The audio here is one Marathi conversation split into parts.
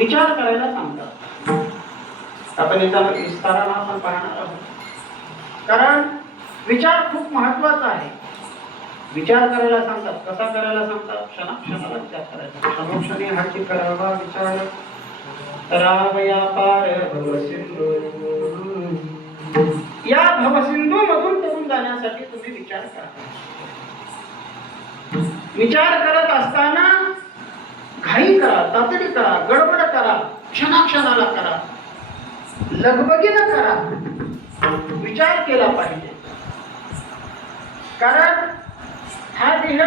विचार करायला सांगतात। आपण याच्यामध्ये विस्ताराने आपण पाहणार आहोत, कारण विचार खूप महत्वाचा आहे। विचार करायला सांगतात, कसा करायला सांगतात? क्षणाक्षणाला विचार करायचा, क्षणोक्षणी हाची करावा विचार, करावया पार भवसिंधू। या भवसिंधू मधून तरुण जाण्यासाठी तुम्ही विचार करा। विचार करत असताना घाई करा, तातडी करा, गडबड करा, क्षणाक्षणाला करा, लगबगीनं करा, विचार केला पाहिजे। कारण हा देह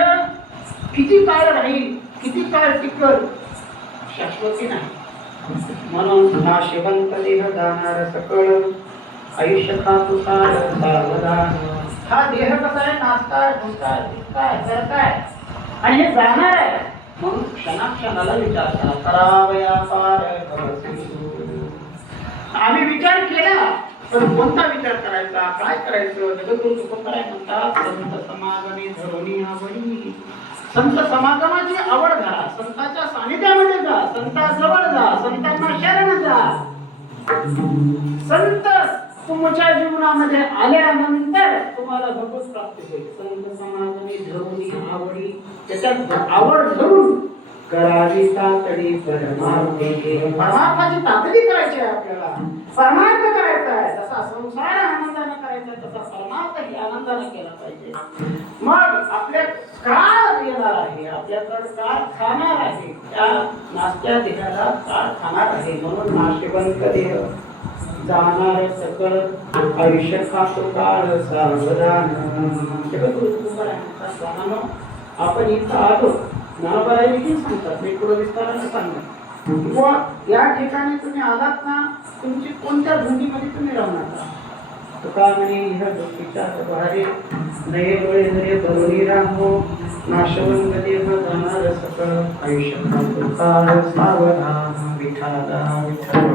किती काळ राहील, किती काळ टिकल, शाश्वती नाही। म्हणून हा शेवंत देह जाणार सकळ, आयुष्य खातुसार सावधान। हा देह कसा आहे? नाचताय, घुसताय, दिसताय, करताय आणि हे जाणार आहे। म्हणून क्षणाक्षणाला विचार करा, करावया पार भवसिंधू। आम्ही विचार केला, पण कोणता विचार करायचा, काय करायचं? जगद्गुरु तुकोबाराय म्हणतात, संत समागमे धरुणी आवडी। संत समागमाची आवड धरा, संतांच्या सानिध्यामध्ये जा, संतांजवळ जा, संतांना शरण जा। संत तुमच्या जीवनामध्ये आल्यानंतर तुम्हाला भगवत प्राप्ती होईल। संत समागमे धरुणी आवडी, त्याच्यात आवड धरून करावी तातडी परमार्थी। परमार्थाची तातडी करायची आहे आपल्याला, परमार्थ करायचा आहे। तसा संसार आनंदाने करायचा, तसा परमार्थ ही आनंदाने केला पाहिजे। मग आपल्या काळ येणार आहे, आपल्याकडे काळ खाणार आहे, त्या नाश्त्या देहाला काळ खाणार आहे। म्हणून नाशिवंत देह जाणार सकळ, आयुष्य खातो काळ सावधान। आपण इथं आलो, ज्ञानोबाराय देखील सांगतात, मी पुढे विस्ताराने सांगणार। व या ठिकाणी तुम्ही आलात ना, तुमची कोणत्या भूमीमध्ये तुम्ही राहणार? तुका म्हणे ह्या डोकीच्या बहारे, नये डोळे नये बरोनी राहो, नाशवंत देह जाणार सकळ, आयुष्य खातो काळ सावधान। विठाला विठ्ठला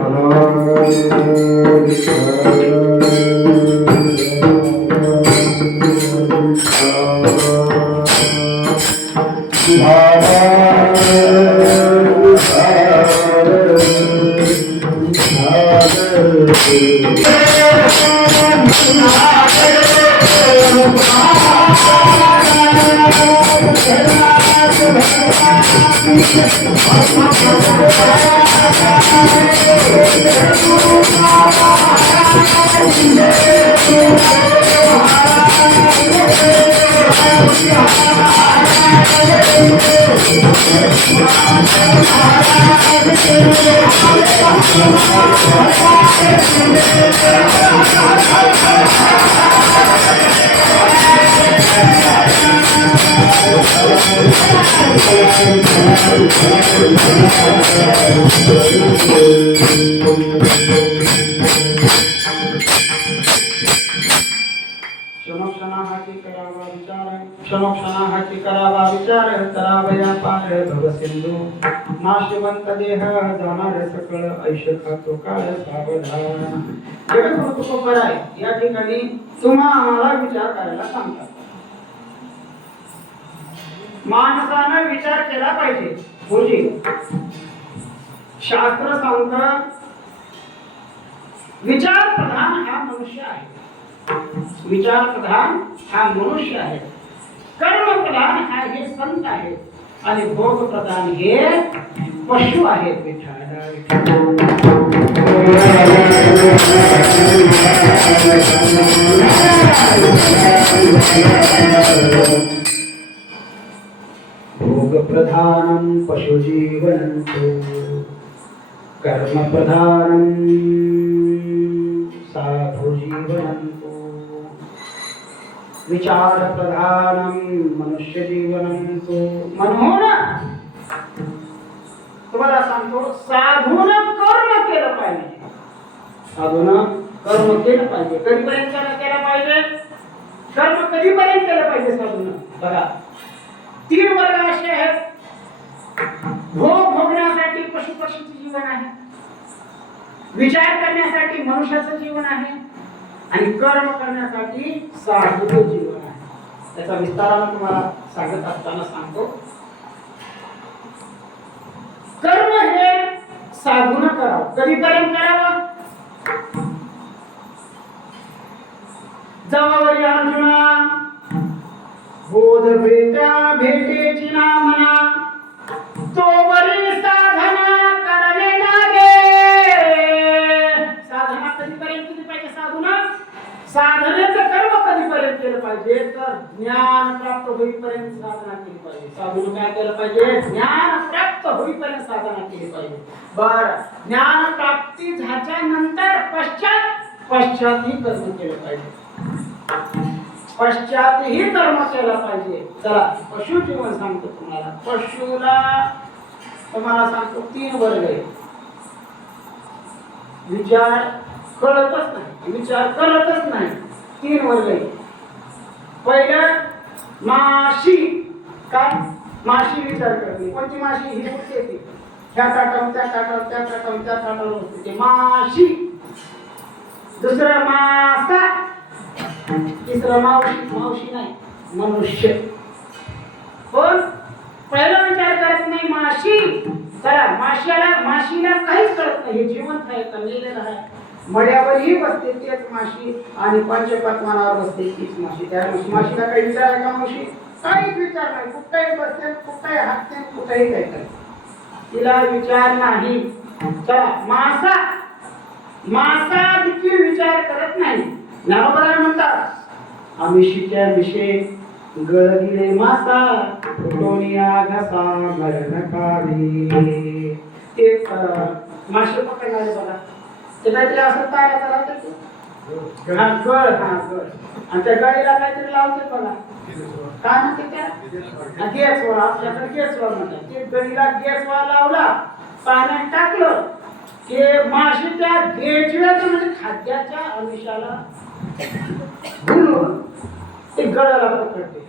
क्षणोक्षणाहाची करावा विचार, करावया पार भवसिंधू। नाशिवंत देह जाणार सकळ, आयुष्य खातो काळ सावधान। जगद्गुरु तुकोबाराय या ठिकाणी तुम्हाला विचार करायला सांगतात। माणसाने विचार केला पाहिजे। गुरुजी शास्त्र सांगतं, विचार प्रधान हा मनुष्य आहे, विचार प्रधान हा मनुष्य आहे, कर्म प्रधान हा हे संत आहे, आणि भोग प्रधान हे पशु आहेत। भोग प्रधानम पशु जीवनंतो, कर्म प्रधानम साधु जीवनंतो, विचार प्रधानम मनुष्य जीवनंतो। म्हणून तुम्हाला सांगतो, साधून कर्म केलं पाहिजे, साधून कर्म केलं पाहिजे। कधीपर्यंत केलं पाहिजे? कर्म कधीपर्यंत केलं पाहिजे साधून? बघा, 3 वर्ग असे आहेत। भोग भोगण्यासाठी पशु पक्षीचे जीवन आहे, विचार करण्यासाठी मनुष्याचं जीवन आहे, आणि कर्म करण्यासाठी साधूचे जीवन आहे। त्याचा विस्ताराने तुम्हाला सांगत असताना सांगतो, कर्म हे साधून करावं. कधीपर्यंत करावं? जवावरी अर्जुना बोध भेटेची ना म्हणा तोवरी साधना करावे लागे. साधना कधीपर्यंत केली पाहिजे? साधनेचं कर्म कधीपर्यंत केलं पाहिजे? तर ज्ञान प्राप्त होईपर्यंत साधना केली पाहिजे. साधून काय केलं पाहिजे? ज्ञान प्राप्त होईपर्यंत साधना केली पाहिजे. बर, ज्ञान प्राप्ती झाल्या नंतर पश्चातही कर्म केलं पाहिजे. पश्चातही कर्म केला पाहिजे. चला पशु जीवन सांगतो तुम्हाला. पशुला तुम्हाला सांगतो 3 वर्ग आहे. विचार कळतच नाही, विचार करतच नाही. 3 वर्ग आहे. पहिलं माशी. काय? माशी विचार करते. कोणती माशी? ही कुठे येते? ह्या काटावर त्या काटावर त्या काटावर त्या काटावर असते माशी. दुसरं मासा. तिसरं मावशी नाही, मनुष्य. पण पहिला विचार करत नाही माशी. चला माशीला काहीच कळत नाही. हे जिवंत आहे का मेलेलं आहे? मड्यावरही बसते तेच माशी आणि पंचपद्मानावर बसते तीच माशी. त्या माशीला काही विचार आहे का? मावशी काहीच विचार नाही. कुठेही बसते, कुठेही हातते, कुठेही काय करते. तिला विचार नाही. चला मासा देखील विचार करत नाही. ज्ञानोबा म्हणतात आमिषीच्या विषय गळगिले मासा फुटोनिया घसा मरण कावी. ते मासे पकडणारे बघा, ते काहीतरी असं तारा तारा गळ. आणि त्या गळीला काहीतरी लावते बघा. काय म्हणते त्या? गेसवा. आपल्याकडे गेसवा म्हणतात. ते गळीला गेसवा लावला, पाण्यात टाकलं की माशी त्या गेजव्याचं म्हणजे खाद्याच्या आमिषाला भुलून ते गळाला पकडते.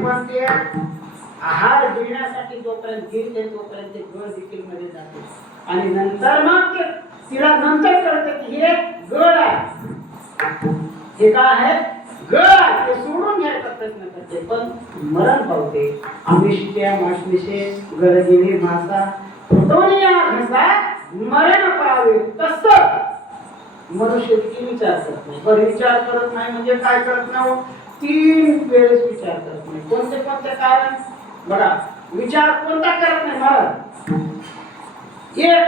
पण ते आहार घेण्यासाठी जोपर्यंत घेते तोपर्यंत ते गळ देखील मध्ये जाते. आणि नंतर मग ते तिला नंतर कळतं की हे गळ आहे. हे काय आहे? गळ आहे. ते सोडून घ्यायचा प्रयत्न करते पण मरण पावते. आमिषच्या माशमिषे गळगिले मासा फुटोनिया घसा मरण पावे. तसं मनुष्य किती विचार करत नाही. बरं, विचार करत नाही म्हणजे काय करत नाही? 3 वेळेस विचार करत नाही. कोणते कारण बघा. विचार कोणता करत नाही? मला एक,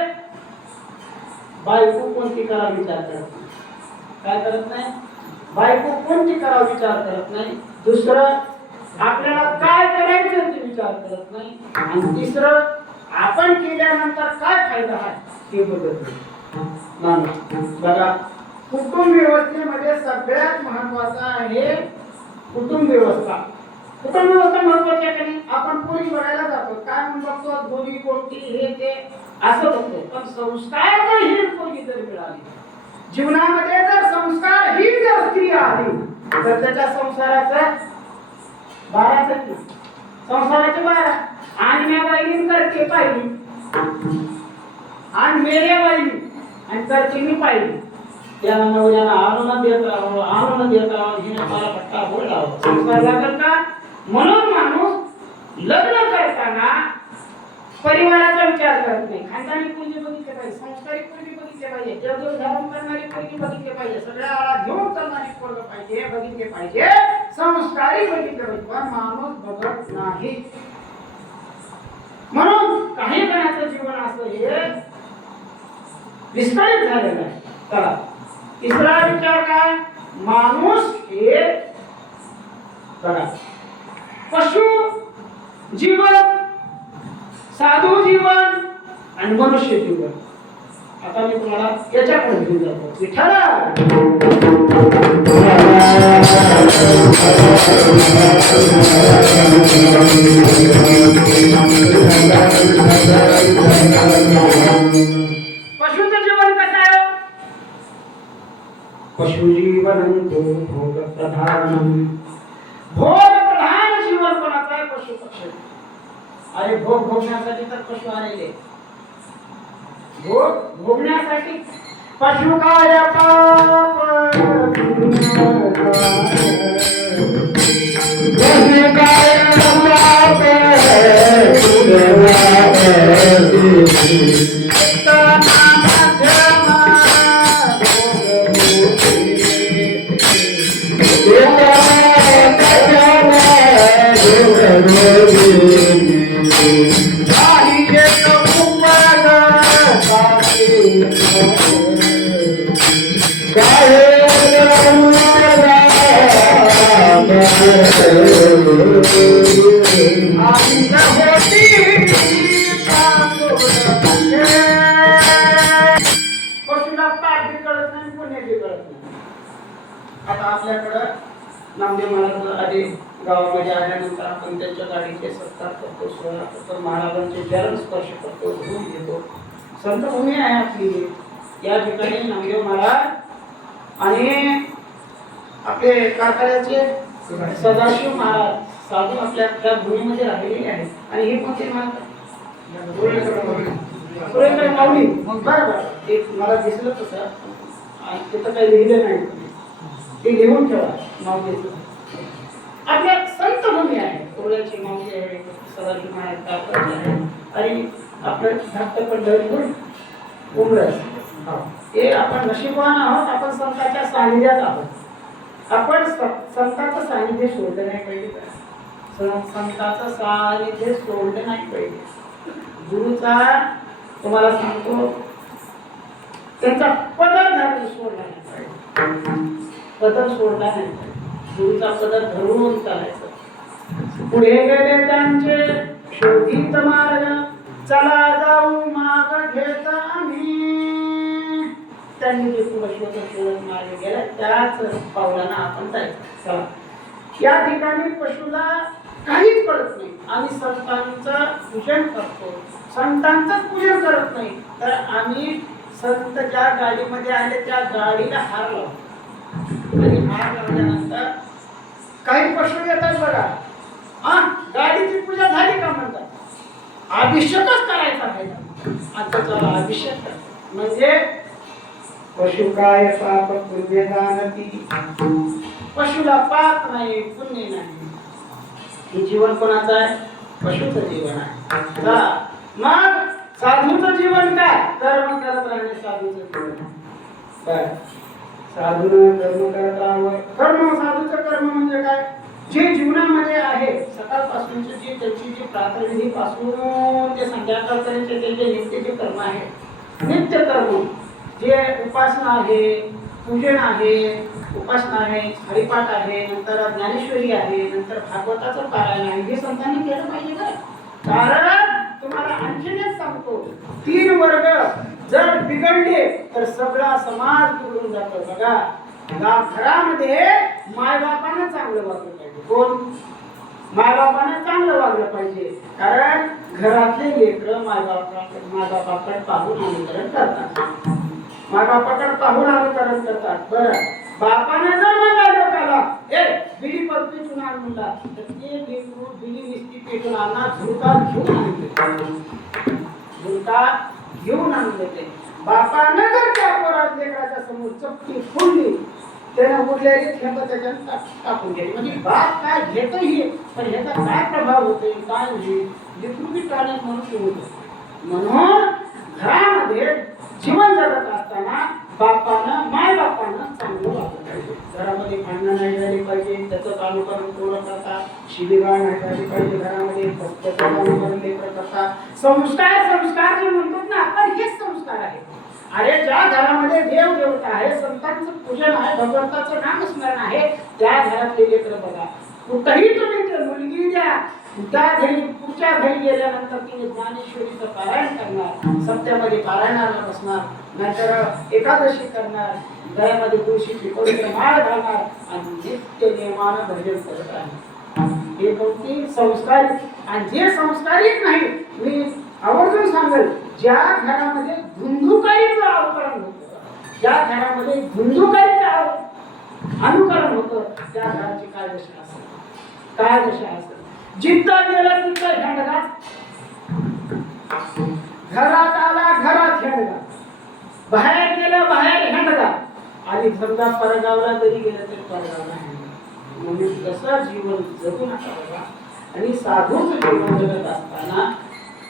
बायको कोणती करा विचार करत नाही. काय करत नाही? बायको कोणती करा विचार करत नाही. दुसरं, आपल्याला काय करायचं ते विचार करत नाही. आणि तिसरं, आपण केल्यानंतर काय फायदा आहे ते बघत नाही. बघा, कुटुंब व्यवस्थेमध्ये सगळ्यात महत्वाचं आहे कुटुंब व्यवस्था. कुटुंब व्यवस्था महत्वाची आहे की आपण पोरी बघायला जातो, काय म्हणून बघतो? दोन्ही कोणती हे ते असं बघतो. पण संस्कार जर ही पोरी जर मिळाली, जीवनामध्ये जर संस्कार ही जर स्त्री आली तर त्याच्या संसाराचं 12 संसाराचे 12. आणि मी वाहिनी करते पाहिली आणि मेरे वाहिनी आणि करते मी पाहिली. त्या नवऱ्याला आणून देत राहावं हिने मला पट्टा बोलला. संस्कार लागल का? म्हणून माणूस लग्न करताना परिवाराचा विचार करत नाही. खानदानी पोरगी बघितले पाहिजे, संस्कारिक पोरगी बघितले पाहिजे, देवदेव धारण करणारी पोरगी बघितले पाहिजे, सगळ्या आळा घेऊन चालणारी पोरग पाहिजे बघितले पाहिजे, संस्कारी बघितले पाहिजे. पण माणूस बघत नाही. म्हणून काही जणांचं जीवन असं हे विस्कळीत झालेलं आहे. चला, तिसरा विचार काय? माणूस हे बघा, पशु जीवन, साधू जीवन आणि मनुष्य जीवन. आता मी तुम्हाला याच्याकडे घेऊन जातो. विठ्ठला पशुचं जीवन कसं आहे? पशुजीवन भोग प्रधान. भोग प्रधान जीवन कोणाचं आहे? पशु पक्षी. अरे भोग भोगण्यासाठी तर पशु आलेले. भोग भोगण्यासाठी पशु काय पाप काय पाप आता आपल्याकडं नामदेव महाराज आधी गावामध्ये आल्यानंतर आपण त्यांच्या गाडीचे सत्कार करतो, सोहळा करतो, महाराजांचे चरण स्पर्श करतो, धूप घेतो. संतभूमी आहे आपली. या ठिकाणी नामदेव महाराज आणि आपले कारखान्याचे सदाशिव महाराज साधू आपल्या त्या भूमीमध्ये राहिलेले आहेत. आणि हे कोणते महाराज? सुरेंद्र माऊली. बरोबर, एक मला दिसलं तसं, तिथं काही लिहिलं नाही, ते लिहून ठेवा. माऊलीचं आपल्या संत भूमी आहे. कोरड्याची माऊली आहे, सदाशिव महाराज कारखाने आहे, आणि आपलं धाकट पंढरपूर उमरस. हे आपण नशीबवान आहोत, आपण संतांच्या सानिध्यात आहोत. आपण संतांचं सानिध्य सोडलं नाही पाहिजे. संतांचं सानिध्य सोडलं नाही पाहिजे. गुरुचा तुम्हाला सांगतो, त्यांचा पदर धरून सोडला नाही पाहिजे. पदर सोडला नाही पाहिजे. गुरुचा पदर धरून चालायचं. पुढे गेले त्यांचे शोधित मार्ग, चला जाऊ माग घेत आम्ही. त्यांनी जे पुढे शोधत मार्ग गेला त्याच पावलांना आपण जायचं. चला, या ठिकाणी पशुला काहीच कळत नाही. आम्ही संतांचं पूजन करतो, संतांचं पूजन करत नाही, तर आम्ही संत ज्या गाडीमध्ये आले त्या गाडीला हार लावतो. आणि हार लावल्यानंतर काही पशु येतात बघा, गाडीची पूजा झाली का म्हणतात, अभिषेकच करायचा आहे. आता चला अभिषेक करा. म्हणजे पशु काय पाप पुण्य जाणती. पशुला पाप नाही, पुण्य नाही. हे जीवन कोणाचं आहे? पशुचं जीवन आहे. मग साधूचं जीवन काय? कर्म करत राहणे साधूचं जीवन. काय साधून कर्म करत राहावं. कर्म, साधूचं कर्म म्हणजे काय? जे जीवनामध्ये आहे सकाळपासूनचे जे त्यांची जी प्रातःविधी पासून ते संध्याकाळपर्यंत त्यांचे नित्य जे कर्म आहे, नित्य कर्म, जे उपासना आहे, पूजन आहे, उपासना आहे, हरिपाठ आहे, नंतर ज्ञानेश्वरी आहे, नंतर भागवताचं पारायण आहे, हे संतांनी केलं पाहिजे का? कारण तुम्हाला आणखीन एक सांगतो, 3 वर्ग जर बिघडले तर सगळा समाज बिघडून जातो. बघा, घरामध्ये मायबापानं चांगलं वागलं पाहिजे. कोण? मायबापानं चांगलं वागलं पाहिजे. कारण घरातले लेकरं मायबापाकडे पाहून अनुकरण करतात. मायबापाकडे पाहून अनुकरण करतात. बरं, बापाने जर म्हणला लोकाला, बिडी पेटून आण म्हणला, तर ते लेकरू बिडी निस्ती पेटून आणणार, झुरका घेऊन आणून झुरका घेऊन आणून देते. बापानं जर त्या पोरात लेकराच्या समोर चपटी फोडली, त्यानं उरलेली थेंब त्याच्यात टाकून गेली. म्हणजे बाप काय घेतही, पण ह्याचा काय प्रभाव होतोय, काय होईल, लेकरू टाळण्यात म्हणून होतो. म्हणून घरामध्ये जीवन जगत असताना बापानं, मायबापानं चांगलं वागलं पाहिजे. घरामध्ये भांडणं नाही झाली पाहिजे, त्याचं अनुकरण पूर्ण करतात. शिवीगाळ नाही झाली पाहिजे घरामध्ये, त्याचं अनुकरण लेकरं करतात. संस्कार जे म्हणतात ना आपण, हेच संस्कार आहे. अरे, ज्या घरामध्ये देव देवता आहे, संतांचं पूजन आहे, भगवंताचं नामस्मरण आहे, त्या घरातले लेकरं बघा. कुठंही तुम्ही ते मुलगी द्या, त्या घरी पुढच्या घरी गेल्यानंतर तिने ज्ञानेश्वरीचं पारायण करणार, सत्यामध्ये पारायणाला बसणार, नाहीतर एकादशी करणार, गळ्यामध्ये तुळशीची पवित्र माळ घालणार आणि नित्य नियमानं भजन करत आहे. हे कोणती संस्कारिक. आणि जे संस्कारिक नाही, मी आवर्जून सांगेल, ज्या घरामध्ये धुंदुकारीचं अनुकरण होतं, ज्या घरामध्ये धुंदुकारीचं अनुकरण होतं, त्या घराची काय दशा असेल, काय दशा असेल. जिथं गेलं तिथं हेंडगा, घरात आला घरात हेंडगा, बाहेर गेलं बाहेर हेंडगा, आणि समजा परगावला जरी गेलं तरी परगावला हेंडगा. म्हणून कसं जीवन जगू नका बघा. आणि साधूचं जीवन जगत असताना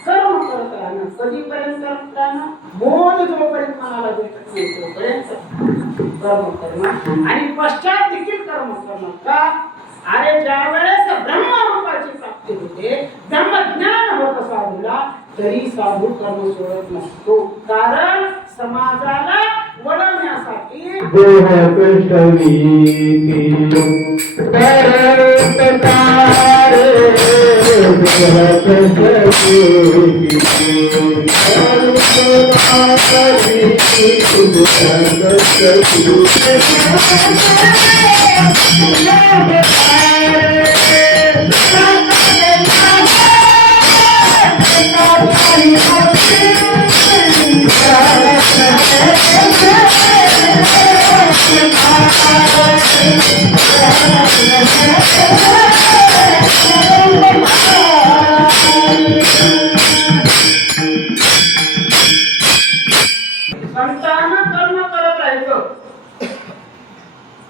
कर्म करत राहणं. कधीपर्यंत राहणं? बोध जोपर्यंत मनाला भेटत नाही तोपर्यंत कर्म करणं आणि पश्चात देखील कर्म करणं. का? अरे ज्या वेळेस ब्रह्मरूपाची प्राप्ती होते, ब्रह्मज्ञान होत साधूला, तरी साधू कर्म सोडत नसतो. कारण समाजाला वळवण्यासाठी संतांना कर्म करत राहायचं.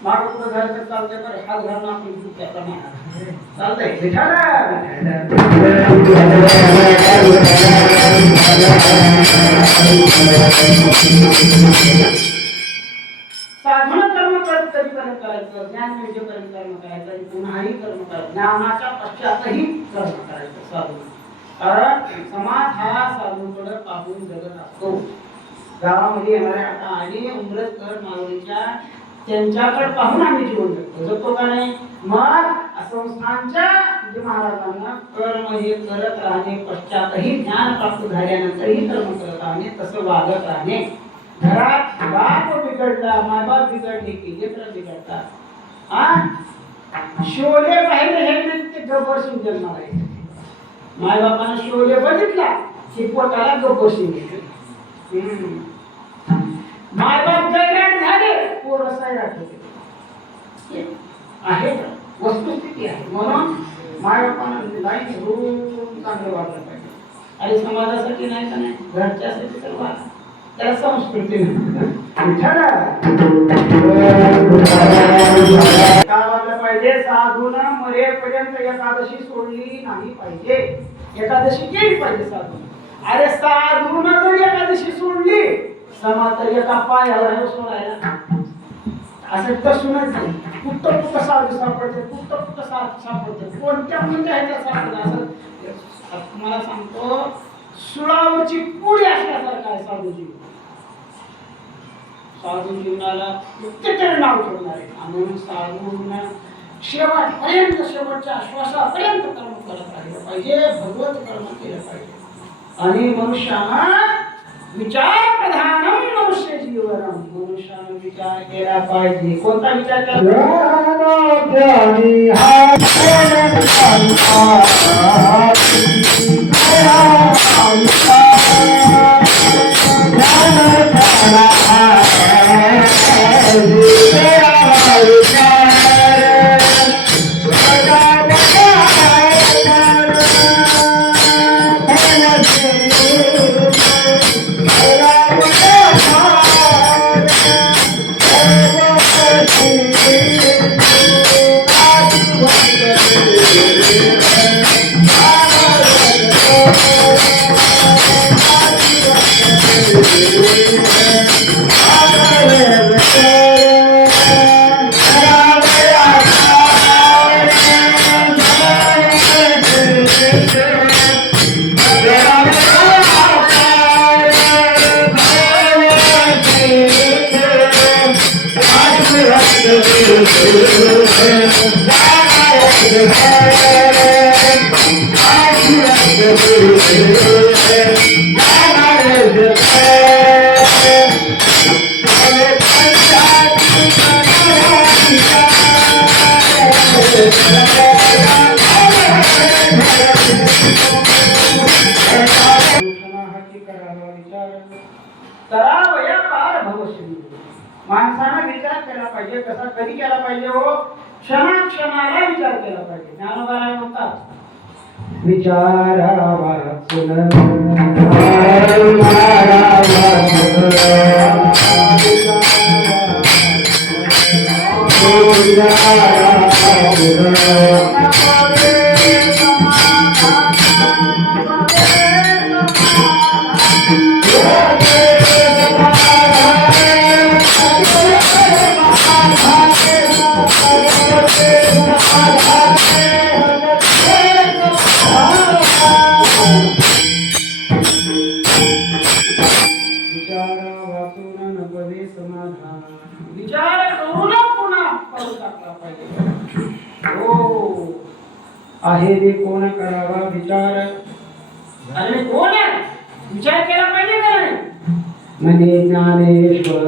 माग पुढे घरचं चालतंय बरं, हात घालून आपण त्याचा चालतंय. साधन कर्म करत कधीपर्यंत करायचं? ज्ञान मिळेपर्यंत कर्म करायचं आणि पुन्हाही कर्म करायचं. ज्ञानाच्या पश्चातही कर्म करायचं साधू. कारण समाज हा साधूकडे पाहून जगत असतो. गावामध्ये येणाऱ्या आता आणि उमरजकर माऊलीच्या त्यांच्याकडे पाहून आम्ही जीवन जगतो का नाही? मग संस्थांच्या जे महाराजांना कर्म हे करत राहणे, पश्चातही ज्ञान प्राप्त झाल्यानंतरही कर्म करत राहणे, तसं वागत राहणे. घरात बाप बिघडला, मायबाप बिघडले की लेकरं बिघडतात. शोले पाहिले हे नाही ते गब्बर सिंग जन्माला येते. मायबापानं शोले बघितला की पोटाला गब्बर सिंग येते. मायबाप गैराट झाले, पोरं सैराट होते. आहे का? वस्तुस्थिती आहे. म्हणून मायबापानं लाईन धरून चांगलं वागलं पाहिजे. आणि समाजासाठी नाही का नाही, घरच्यासाठी तर वागा. त्याला संस्कृती काय वागलं पाहिजे? साधून मरेपर्यंत एकादशी सोडली नाही पाहिजे. एकादशी केली पाहिजे साधून. अरे साधून जर एकादशी सोडली, समाज तर एका पायावर सोडायला असं तसूनच नाही. कुठं कुठं साधू सापडते, कुठं कुठं सापडते, कोणत्या ह्याच्या सापडत असं तुम्हाला सांगतो. सुळावरची पुडी असल्यासारखं आहे साधू जीवन. साधू जीवनाला कितीतरी नाव ठेवणार आहे. म्हणून साधूंना शेवटपर्यंत, शेवटच्या श्वासापर्यंत कर्म करत राहिलं पाहिजे, भगवत कर्म केलं पाहिजे. आणि मनुष्याला विचार प्रधानम मनुष्य जीवनम, मनुष्याने विचार केला पाहिजे. कोणता विचार केला? माणसाने विचार केला पाहिजे. कसा कधी केला पाहिजे? हो, क्षणाक्षणाला विचार केला पाहिजे. ज्ञानोबा म्हणतात विचारा वाचन आहे रे कोण करावा विचार. अरे कोण आहे विचार केला पाहिजे का नाही. म्हणे ज्ञानेश्वर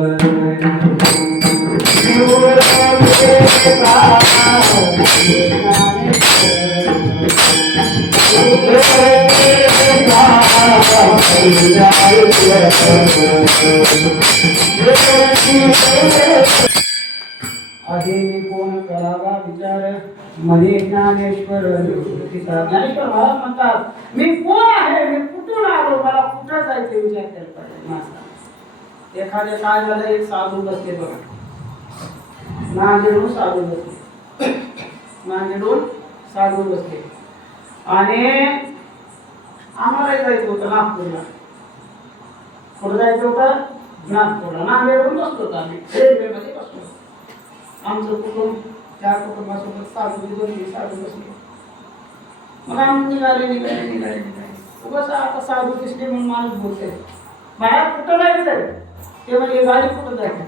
आहे मी कोण करावा विचार. म्हणे ज्ञानेश्वर. ज्ञानेश्वर महाराज म्हणतात मी कोण आहे, मी कुठून आलो, मला कुठं जायचं विचार केला पाहिजे. एखाद्या काय झालं, एक साधू बसले बघा, नांदेडून साधू बसले, नांदेडून साधू बसले आणि आम्हाला जायचं होतं नागपूरला. कुठं जायचं होतं? नागपूरला. नांदेडून बसलो होतो आम्ही, रेल्वेमध्ये बसलो. आमचं कुटुंब, त्या कुटुंबासोबत साधू, 2-3 साधू बसले. मग आम्ही निघाले. उगाच आता साधू दिसले म्हणून माणूस बोलते, मला कुठं जायचंय? ते म्हणजे गाडी कुठं जायचं?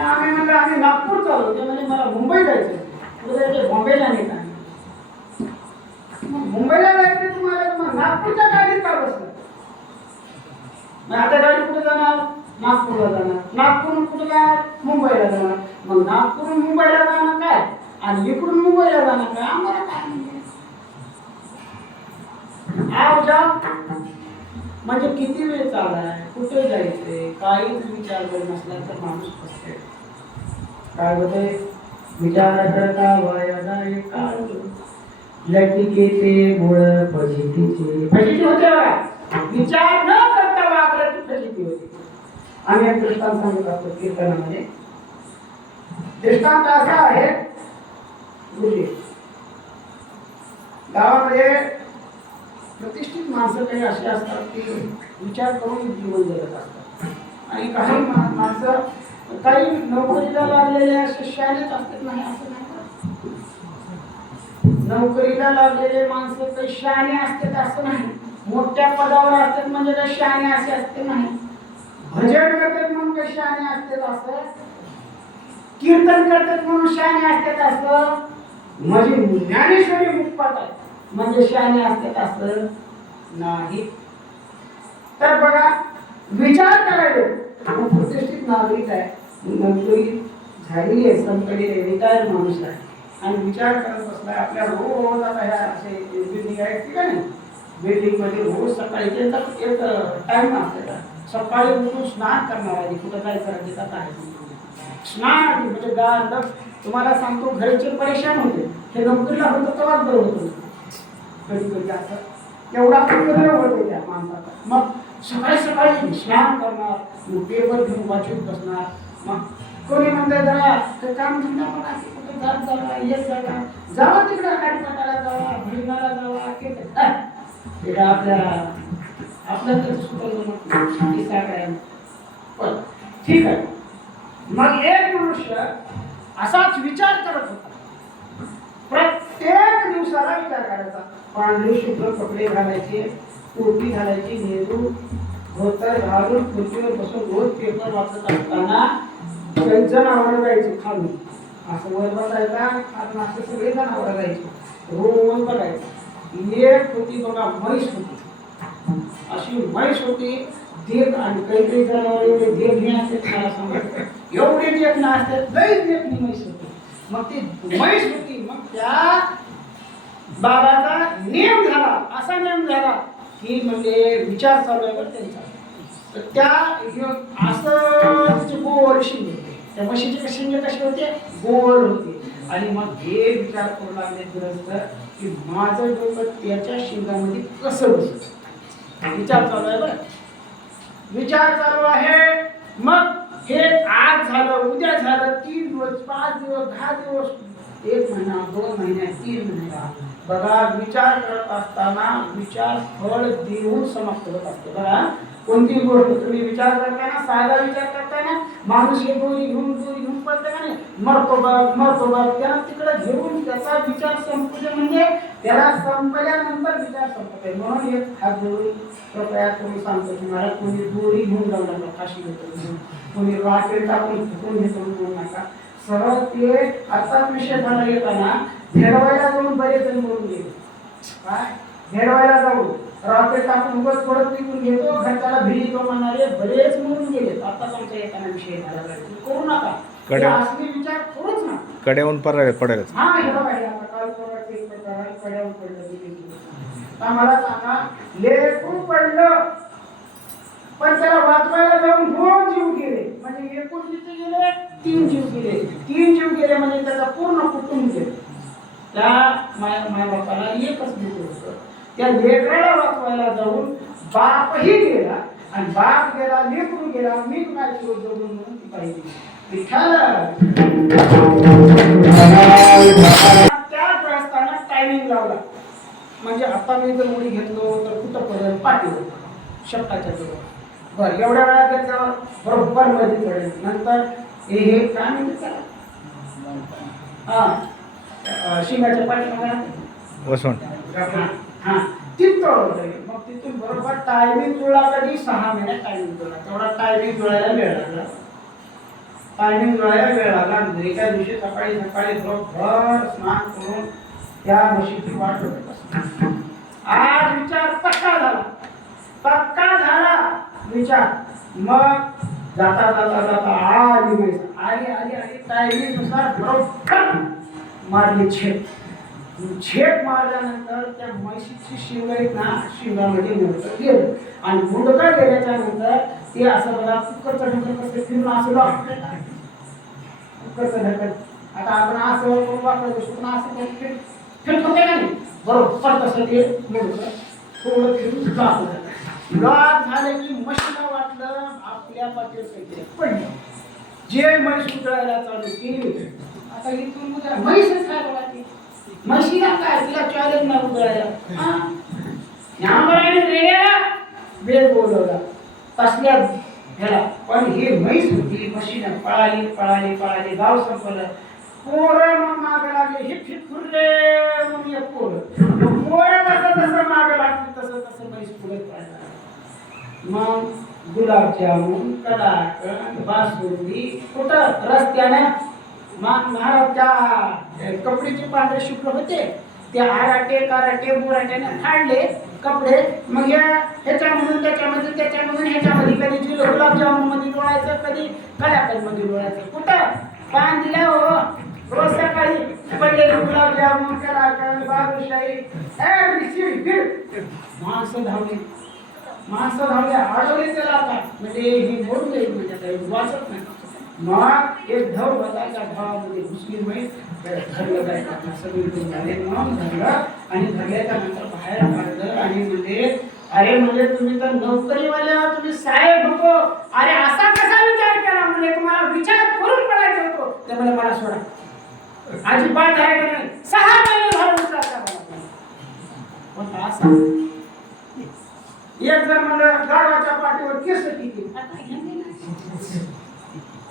आम्ही म्हणलं आम्ही नागपूर चालू. ते म्हणजे मला मुंबई जायचं. कुठं जायचं? बॉम्बेला नाही का? मुंबईला जायचं तुम्हाला, नागपूरच्या गाडीत का बसलं? मग आता गाडी कुठे जाणार? नागपूरला जाणार. नागपूरहून कुठे जाणार? मुंबईला जाणार. मग नागपूरहून मुंबईला जाणार काय आणि इकडून मुंबईला जाणार काय? आम्हाला काय म्हणजे किती वेळ चालाय, कुठे जायचंय, काहीच विचार जर नसला तर माणूस फसते. काय होते? विचार करता वया जाय काळ, लटिकेचे मूळ फजितीचे. फजिती होते बघा, विचार न करता वागलं की फजिती होते. आम्ही एक दृष्टांत सांगत असतो कीर्तनामध्ये. दृष्टांत असा आहे, गावामध्ये प्रतिष्ठित माणसं काही अशी असतात की विचार करून जीवन जगत असतात, आणि काही माणसं काही नोकरीला लागलेले असे शाळेत असतात. नाही असं नाही, नोकरीला लागलेले माणसं काही शहाणे असतात असं नाही, मोठ्या पदावर असतात म्हणजे काही शहाणे असे असते नाही, भजन करतात म्हणून काही शहाणे असतात असं, कीर्तन करतात म्हणून शहाणे असतात असं, म्हणजे ज्ञानेश्वरी मुखपाठ आहे म्हणजे शहाणे असतात असं नाही. तर बघा, विचार करायला प्रतिष्ठित नागरिक आहे, नोकरी झालेली आहे, संपलेली आहे, रिटायर माणूस आहे आणि विचार करत बसलाय. आपल्या रोज आता ह्या असे बिल्डिंग आहेत की नाही, बिल्डिंग मध्ये रोज सकाळी त्यांचा एक टाइम असते, सकाळी उठून स्नान करणार आहे. कुठं काय करायचं आता आहे स्नान आधी म्हणजे गार. तुम्हाला सांगतो घरचे परेशान होते, हे नोकरीला होतं तेव्हाच बरं होतं. कधी कधी असं एवढा होतो त्या माणसाचा. मग सकाळी सकाळी स्नान करणार, मग पेपर घेऊन वाचून बसणार. मग कोणी म्हणतं जरा तर काम धंदा मला कुठे जात जावा, येत जावा, जावा तिकडे हरिपाठाला जावा, भजनाला जावा, तिकडे आपल्या तर पण ठीक आहे. मग एक मनुष्य असाच विचार करत होता, प्रत्येक दिवसाला विचार करायचा. पांढरे शुभ्र कपडे घालायचे, टोपी घालायची, नेहरू धोतर घालून खुर्चीवर बसून रोज पेपर वाचत असताना काही जनावरं जायचे खालून, असं वर बसायचा, खालून असं सगळे जनावरं जायचे, रोज बघायचं. एक होती बघा म्हैस होती, अशी म्हैस होती देख, आणि काही जनावर एवढे देखणी असते मला सांगायचं, एवढे देखणं असतात, लई देखणी म्हैस होती. मग ती म्हैस होती, मग त्या बाबाचा नियम झाला, असा नियम झाला की म्हणजे विचार चालू आहे त्यांचा, तर त्या असं गोल शिंगे, त्या म्हशीचे शिंगे कसे होते, गोल होते. आणि मग हे विचार करू लागले ग्रस्त की माझं डोकं त्याच्या शिंगामध्ये कसं बसत. विचार चालू आहे बरं, विचार चालू आहे. मग हे आज झालं, उद्या झालं, 3 दिवस, 5 दिवस, 10 दिवस, 1 महिना, 2 महिने, 3 महिना. बघा, विचार करत असताना विचार फळ देऊन समाप्त होत असते. बघा, कोणती गोष्ट तुम्ही विचार करताना, साधा विचार करताना, माणूस हे दोरी घेऊन पडते का नाही, मरतो बघ त्याला तिकडे घेऊन त्याचा विचार संपले म्हणजे त्याला संपल्यानंतर विचार संपते. म्हणून एक हात जोडून कृपया तुम्ही सांगतो तुम्हाला, कोणी दोरी घेऊन जाऊ नका, फाशी घेतो, कोणी राखेल टाकून फुकून घेतो नका. सरळ ते आजचाच विषय झाला येताना भेडवायला जाऊन बरेच जण मरून गेले. काय भेडवायला जाऊन रॉकेट टाकून उगाच थोडं पिकून घेतो, घरच्याला भिजतो म्हणणारे बरेच मरून गेले. आताच आमच्या एकाने विषय झाला, करू नका. असली विचार करूच ना. कड्यावरून पडेल. हा हे बघा, आता काल परवाच एक प्रकार कड्यावर पडलं. मला सांगा, लेकरू पडलं पण त्याला वाचवायला जाऊन 2 जीव गेले. म्हणजे एकूण किती गेले? 3 जीव गेले. 3 जीव गेले म्हणजे त्याचा पूर्ण कुटुंब गेले. त्या मायबापाला एकच लेकरू होतं. त्या लेकराला वाचवायला जाऊन बापही गेला आणि बाप गेला, लेकरू गेला. मी काय जोडून म्हणून ती पाहिजे त्याच रस्त्यानं टायमिंग लावला. म्हणजे आता मी जर उडी घेतलो तर कुठं पडेल? पाठीवर, शब्दाच्या जवळ. बरं, एवढ्या वेळा घेतल्यावर बरोबर मध्ये पडेल. नंतर हे काय म्हणते त्याला? हा, शिंगाच्या पाठीमागे वसवण. हा, तिथं मग तिथून बरोबर टायमिंग जुळला. कधी 6 महिन्यात टायमिंग जुळला. तेवढा टायमिंग जुळायला वेळ लागला. एका दिवशी सकाळी बरोबर स्नान करून त्या म्हशीची वाट बघत असतो. आज विचार पक्का झाला विचार. मग जाता आली म्हैस. आली टायमिंग नुसार बरोबर मारली झेप मारल्यानंतर त्या म्हशीची शिंग ना शिंगामध्ये मुंडकं गेलं. आणि मुंडकं गेल्याच्या नंतर ते असं बघा, कुकरचं ढकल कसं फिरून असं लागतं. कुकरचं ढकल आता आपण असं वापरत असतो पण असं फिट होते का नाही? बरोबर तसं ते मुंडकं थोडं फिरून लॉक झालं की म्हशीला वाटलं आपल्या पाठीवर काहीतरी पडलं. जे म्हैस उतरायला चालू केली, आता इथून उद्या म्हैसच काय बघा, ती म्हशीला काय, तिला चॅलेंज ना उतरायला. रेड्याला वेळ बोलवला तसल्या ह्याला. पण हे म्हैस होती, म्हशीनं पळाली गाव संपलं. पोरं मग मागे लागले, हिप फुरले म्हणून एक पोरं जसं मागे लागते तसं म्हैस पुढे पळायला. मग गुलाबजामुन, कलाकंद, बासुंदी कुठं रस्त्यानं महाराजच्या कपड्याचे पांढरे शुभ्र होते, ते कराटे बुराट्याने फाडले कपडे. मग ह्याच्यामधून त्याच्यामधून ह्याच्यामध्ये कधी गुलाबजामुन मध्ये डोळायचं, कधी कलाकंद मध्ये डोळायचं. कुठं पान दिलं हो, रोज सकाळी पडलेले गुलाबजामुन, कलाकंद, बालुशाही माणसं धावली अडवली त्याला. आता म्हणजे ही मोडून जाईल, म्हणजे वाचत नाही. मग एक धाव होता, त्या धावामध्ये घुसली म्हैस, धरलं जायचं सगळीकडून झाले. मग धरलं आणि धरल्याच्या नंतर बाहेर काढलं आणि म्हणजे तुम्ही तर नोकरीवाले आहात, तुम्ही साहेब होतो. अरे असा कसा विचार केला? म्हणजे तुम्हाला विचार करून पडायचं होतो. ते मला सोडा, अजिबात आहे का नाही. 6 महिने झाले विचार करा. पण असा एक जण म्हणलं गावाच्या पाठीवर केस किती,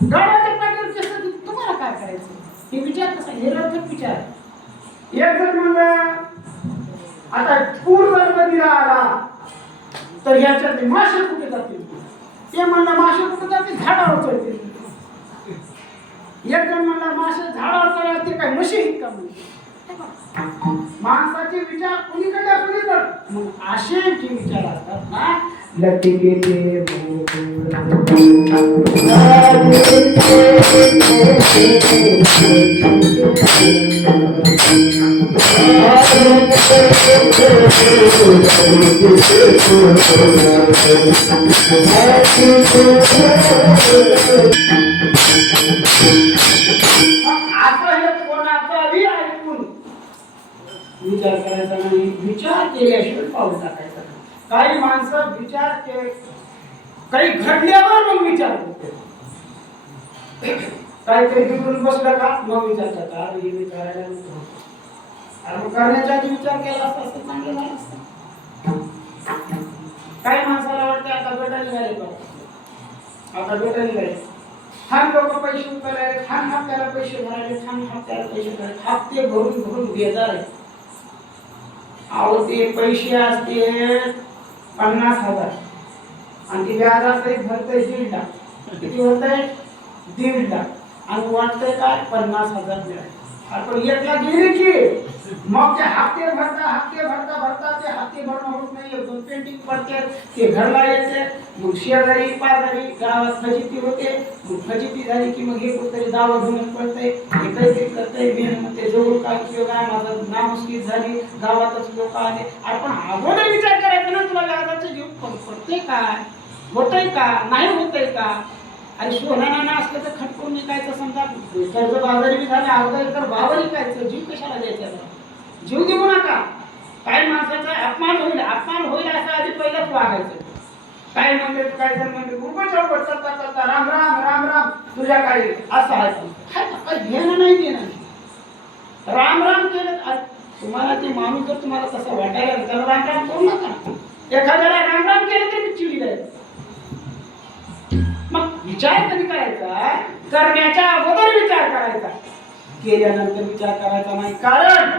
गावाच्या पाठीवर केस किती, तुम्हाला काय करायचं? हे विचार कसा निरर्थक विचार. एक जण म्हणलं आता पूर जर नदीला आला तर ह्याच्यात मासे कुठे जातील? ते म्हणलं मासे कुठे जातील? झाडावर चढतील. एक जण म्हणला मासे झाडावर चढायला, ते काय म्हशी आहेत का? म्हणजे माणसाचे विचार कुणीकडे कुणीकडे. मग असे जे विचार असतात ना, लतिके विचार करायचा नाही, विचार केल्याशिवाय पाऊल टाकायचा नाही. काही माणसं विचार केले, काही घडल्यावर मग विचार करते. काहीतरी बिघडून बसलं का मग विचार करतात, अरे हे विचारायला नको. अरे करण्याच्या आधी विचार केला असता चांगलं झालं असतं. काही माणसाला वाटतं आता बेटा निघाले का, आता बेटा निघाले, छान लोक पैसे उचलायचे, छान हप्त्याला पैसे भरायचे, छान हप्त्याला पैसे भरायचे, हप्ते भरून बेजार आहे. अहो ते पैसे असते 50,000 आणि ते व्याजासहित भरतंय 1.5 लाख. किती भरतंय? 1.5 लाख. आणि वाटतंय काय 50,000 मिळाले. आपण एकला गेली की मग ते हप्ते भरता ते हप्ते भरणं होत नाही. दोन पेंटिंग पडते, ते घरला येते, मग शेजारी पाजारी गावात फजिती होते. मग फजिती झाली की मग हे कुठतरी दावा घेऊन पडतंय, हे काहीतरी करतंय. मी ते जवळ काय उपयोग आहे, माझं नामुष्कीच झाली, गावातच लोक आले. आपण अगोदर विचार करायचा ना, तुला व्याजाचे जीव पडते काय, होतंय का नाही होतंय का. आणि सोना नाना असलं तर खटकून निघायचं. समजा कर्ज बाजारी बी झालं, अगोदर तर बावर निघायचं. जीव कशाला द्यायचा, जीव देऊ नका. काय माणसाचा अपमान होईल असं आधी पहिलंच वागायचं. काय म्हणते काय जण म्हणते उभं चौकट चालता चालता राम राम राम राम तुझ्या काही असं आहे. काय घेणं नाही देणं. राम राम केलं तुम्हाला, ते माणूस जर तुम्हाला तसं वाटायला त्याला राम राम करू नका. एखाद्याला राम राम केलं तरी चिडी द्यायचं. मग विचार कधी करायचा, करण्याच्या अगोदर विचार करायचा, केल्यानंतर विचार करायचा नाही. कारण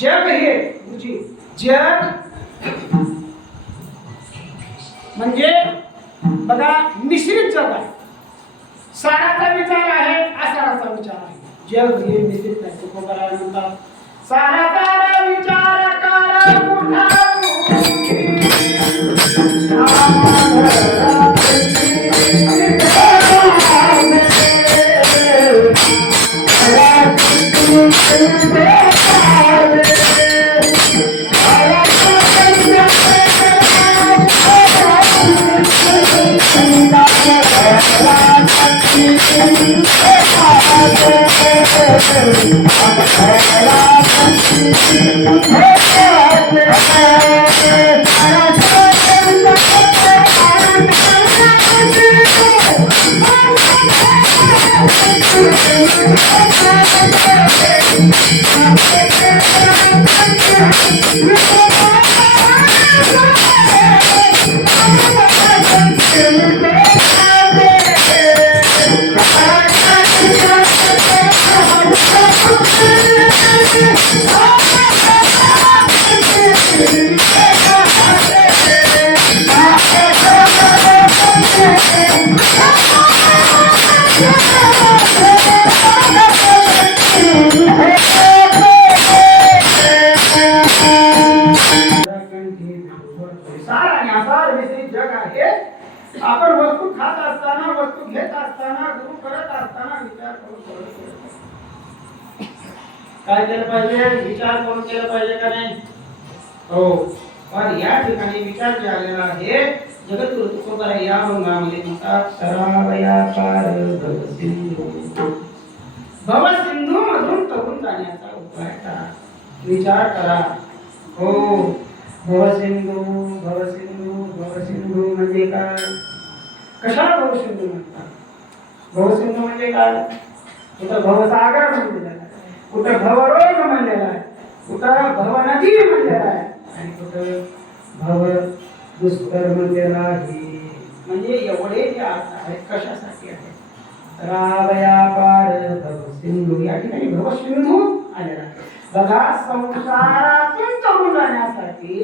जग हे गुरुजी, जग म्हणजे बघा मिश्रित जग आहे. साराचा विचार आहे, असाराचा विचार आहे. जग हे मिश्रित नाही. तुकोबाराय म्हणतात साराचा विचार कर पुन्हा आपण वस्तू खात असताना, वस्तू घेत असताना, गुरु करत असताना विचार करून काय केलं पाहिजे, विचार करून केलं पाहिजे का नाही. हो, पण या ठिकाणी विचार जे आलेला आहे जगद्गुरु तुकोबाराय या भंगामध्ये म्हणतात सरावयाकार भवसिंधू मधून तरून जाण्याचा उपाय करा, विचार करा. हो, भवसिंधू भवसिंधू भवसिंधू म्हणजे काय, कशाला भवसिंधू म्हणतात. भवसिंधू म्हणजे काय, कुठं भवसागर म्हणलेला आहे, कुठं भवरोग म्हणलेला आहे, कुठं भवनदी म्हणलेला आहे, आणि कुठं भव दुष्कर म्हणलेला आहे. म्हणजे एवढे जे अर्थ आहेत कशासाठी आहेत. रावया पार भवसिंधू, या ठिकाणी भवसिंधू आलेला आहे. बघा, संसारातून तरून जाण्यासाठी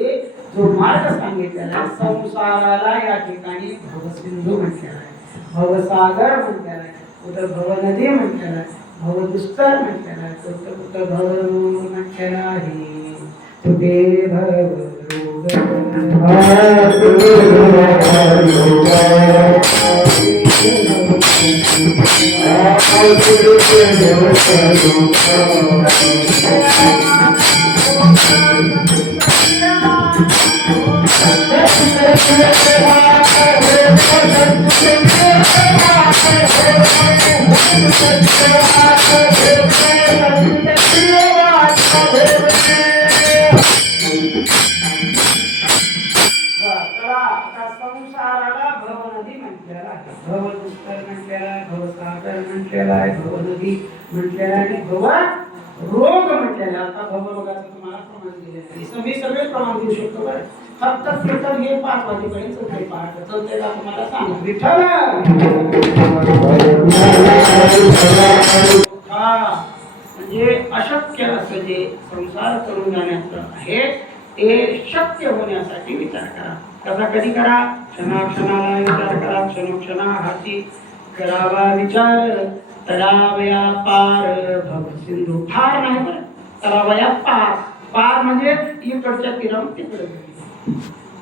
जो मार्ग सांगितलेला आहे, संसाराला या ठिकाणी भवसिंधू म्हटलेला आहे, भवसागर म्हटलेला आहे, कुठं भवनदी म्हटलेला आहे, भवदुस्तर म्हटलेला आहे, कुठं भवरोग म्हटलेला आहे. तुझे भवरोग संसाराला भवनदी म्हटलेला आहे, भवदुस्तर म्हटलेला आहे, भवसागर म्हटलेला आहे, भवनदी म्हटलेला आहे, आणि भवरोग म्हटलेला. आता भवरोगाचं तुम्हाला प्रमाण दिलेलं आहे. मी सगळे प्रमाण देऊ शकतो बरं. फक्त कीर्तन हे 5 वाजेपर्यंत चौथे पाठ चौथे का तुम्हाला सांगू. विठ्ठल म्हणजे अशक्य असं जे संसार करून जाण्याचं आहे ते शक्य होण्यासाठी विचार करा. कसा कधी करा, क्षणाक्षणाला विचार करा, क्षणोक्षणा हाती करावा विचार. तलावया पार भव सिंधू. फार नाही बरं, तलावया पार. पार म्हणजे इकडच्या तीरावरून तिकडे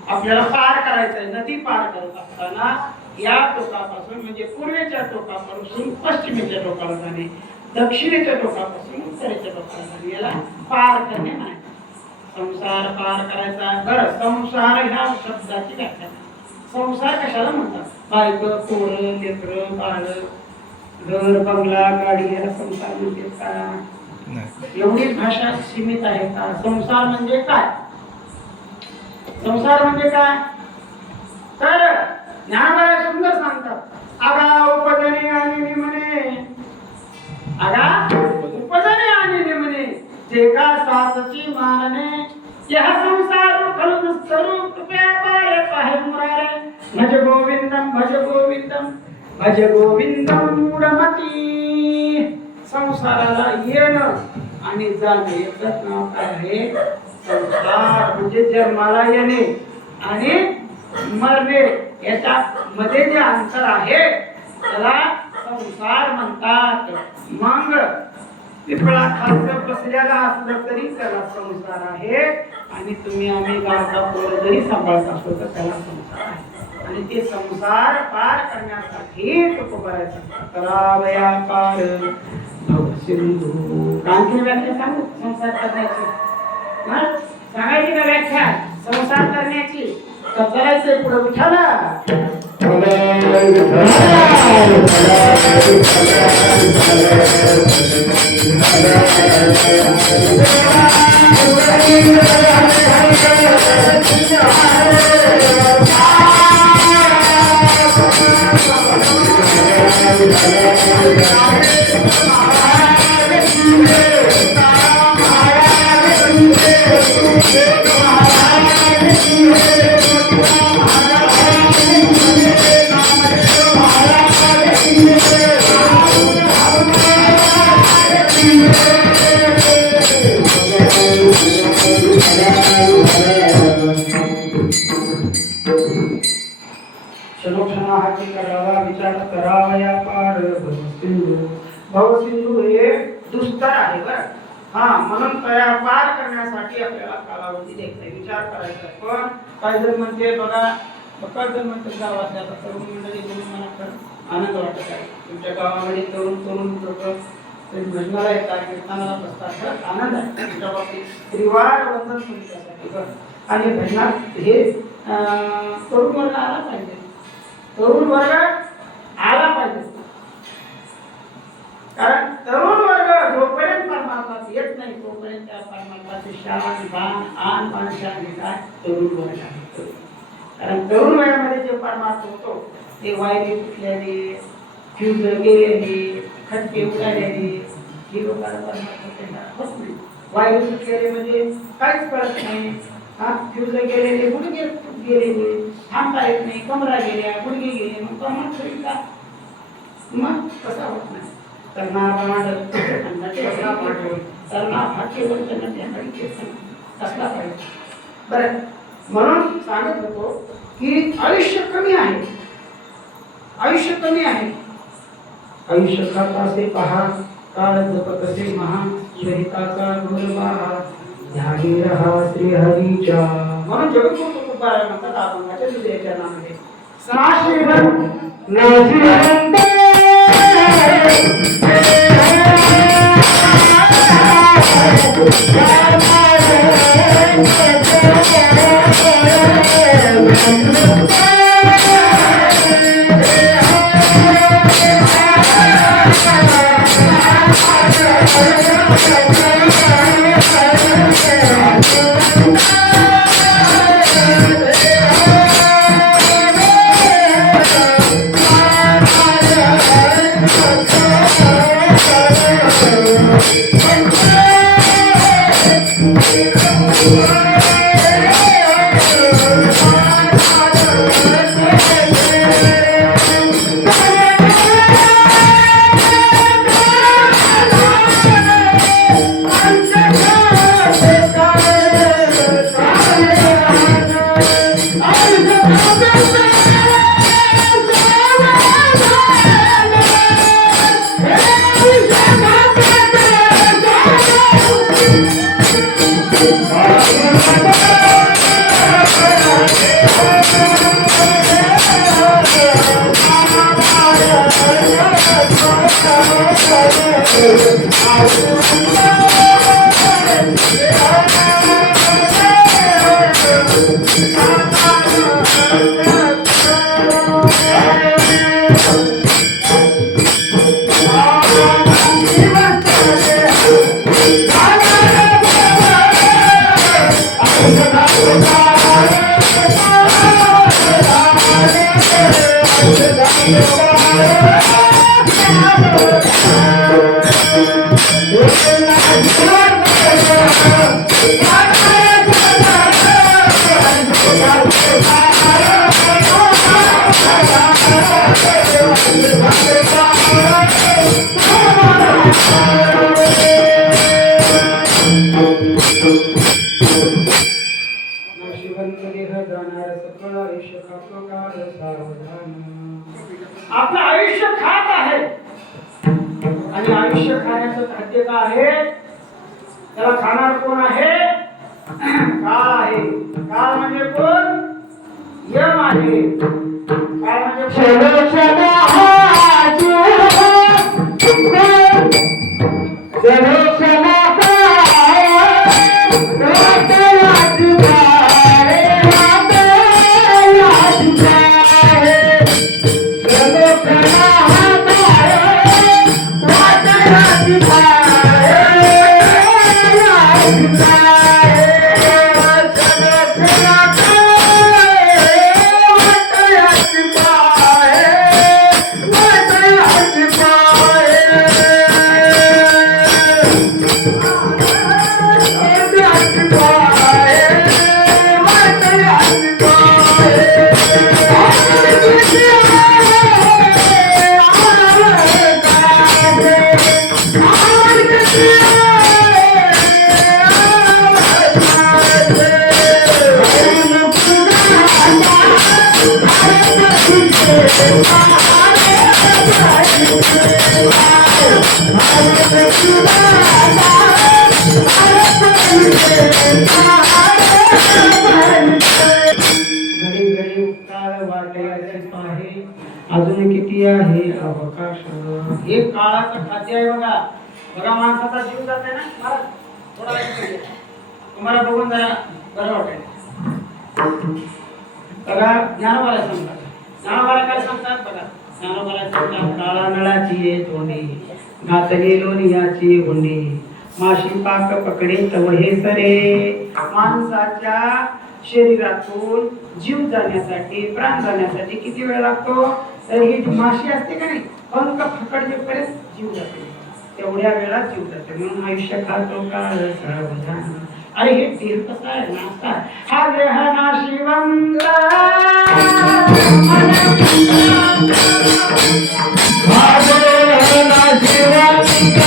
आपल्याला पार करायचंय. नदी पार करत असताना या टोकापासून म्हणजे पूर्वेच्या टोकापासून पश्चिमेच्या टोकाला जाणे, दक्षिणेच्या टोकापासून उत्तरेच्या टोकाला जाणे, याला पार करणे नाही. संसार पार करायचा. बरं, संसार ह्या शब्दाची व्याख्या. संसार कशाला म्हणतात? बायको, पोरं, लेकरं, बाळ, घर, बंगला, गाडी याला संसार म्हणजे का? एवढीच भाषा सीमित आहे का? संसार म्हणजे काय? संसार म्हणजे काय? तर ज्ञानराय सुंदर सांगतात. आगा उपजने आणि निमने, आगा उपजने आणि निमने, जे का सासची मानने, यह संसार खलु स्वरूप कृपया पाहे पाहे मुरारे. भज गोविंदम भज गोविंदम भज गोविंदम मूढमती. संसाराला येणं आणि जाणे याचं नाव काय आहे? संसार. म्हणजे जन्माला येणे आणि मरणे याच्या मध्ये जे अंतर आहे त्याला संसार म्हणतात. मग पिपळा खालचं बसलेला असलं तरी त्याला संसार आहे, आणि तुम्ही आम्ही गावचा पोर जरी सांभाळत असलो तर त्याला संसार आहे. आणि ते संसार पार करण्यासाठी तो करायचा. तलावया पार भव सिंधू. आणखी व्याख्या सांगू संसार करण्याची? सांगायची का व्याख्या संसार करण्याची? तर करायचंय पुढे. विठाला विचार करावया पार भवसिंधू. भवसिंधू हे दुस्तर आहे बरं. हा, म्हणून तया पार करण्यासाठी आपल्याला कालावधी द्यायचा, विचार करायचा. पण काही जण म्हणते बघा, काही जण म्हणते गावातल्या तरुण मंडळी म्हणून मला आनंद वाटत आहे. तुमच्या गावामध्ये तरुण लोक भजनाला येतात, कीर्तनाला बसतात, आनंद आहे तुमच्या बाबतीत. त्रिवार वंदन तुमच्यासाठी बरं. आणि भजनात हे तरुण वर्ग आला पाहिजे, तरुण वर्ग आला पाहिजे. कारण तरुण वर्ग जोपर्यंत परमार्थात येत नाही तोपर्यंत त्या परमार्थाचे शान बाण आन बाण शान काय तरुण वर्ग आहे. कारण तरुण वयामध्ये जे परमार्थ होतो ते वायरी तुटल्याने, फ्यूज गेलेले, खटके उडालेले, ही लोकांना परमार्थ होत नाही. वायरी तुटलेले म्हणजे काहीच कळत नाही. फ्यूज गेलेले, गुडघे गेलेले, थांबता येत नाही, कमरा गेल्या, गुडघे गेले, मग परमार्थ होईल का? मग कसा होत नाही. बरं, म्हणून सांगत होतो की आयुष्य कमी आहे, आयुष्य कमी आहे. आयुष्य खातासे पहा, काळ जपतसे महा, शहिताचा गुरुवाहा, ध्यानी रहा श्री हरीच्या. म्हणून जगद्गुरु तुकोबाराय म्हणतात अभंगाच्या दुसऱ्या नामाने आपलं आयुष्य खात आहे आणि आयुष्य खाण्याचं खाद्य काय आहे त्याला खाणार कोण आहे काळ आहे काळ म्हणजे कोण यम आहे काळ म्हणजे अजून किती आहे अवकाश हे काळाचं खाद्य आहे बघा बघा माणसाचा जीव जाते ना मला थोडा वेळ तुम्हाला बघून जरा बरं वाटेल बघा ज्ञानोबाला सांगतात ज्ञानोबाला काय सांगतात बघा ज्ञानोबाला सांगतात काळा नळाची तोंडी घातली लोणियाची हुंडी माशी पाक पकडे तव हे सरे माणसाच्या शरीरातून जीव जाण्यासाठी प्राण जाण्यासाठी किती वेळ लागतो तर ही माशी असते का नाही पंख फकडजेपर्यंत जीव जाते तेवढ्या वेळात जीव जाते म्हणून आयुष्य खातो काळ सावधान अरे हे देह कसा आहे नाश्ता हा देह नाशिवंत हा देह नाशिवंत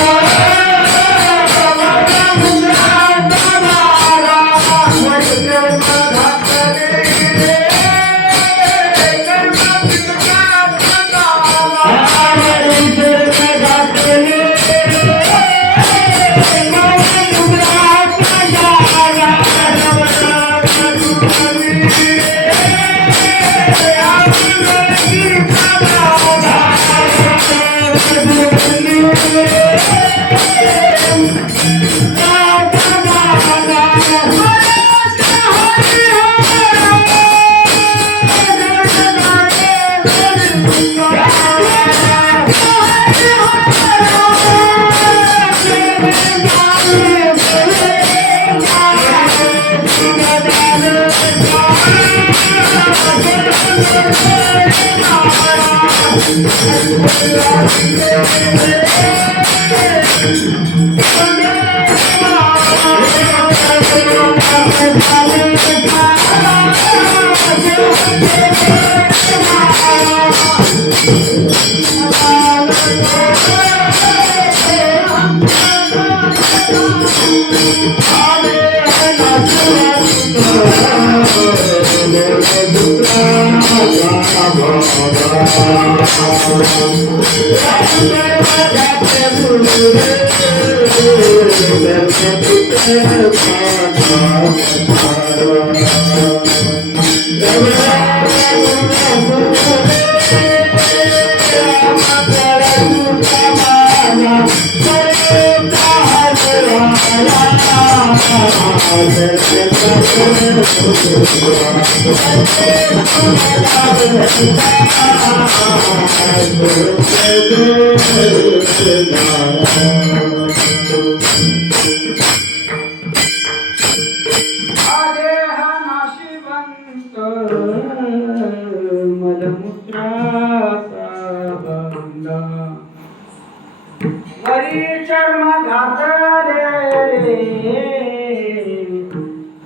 वरी चर्म घातले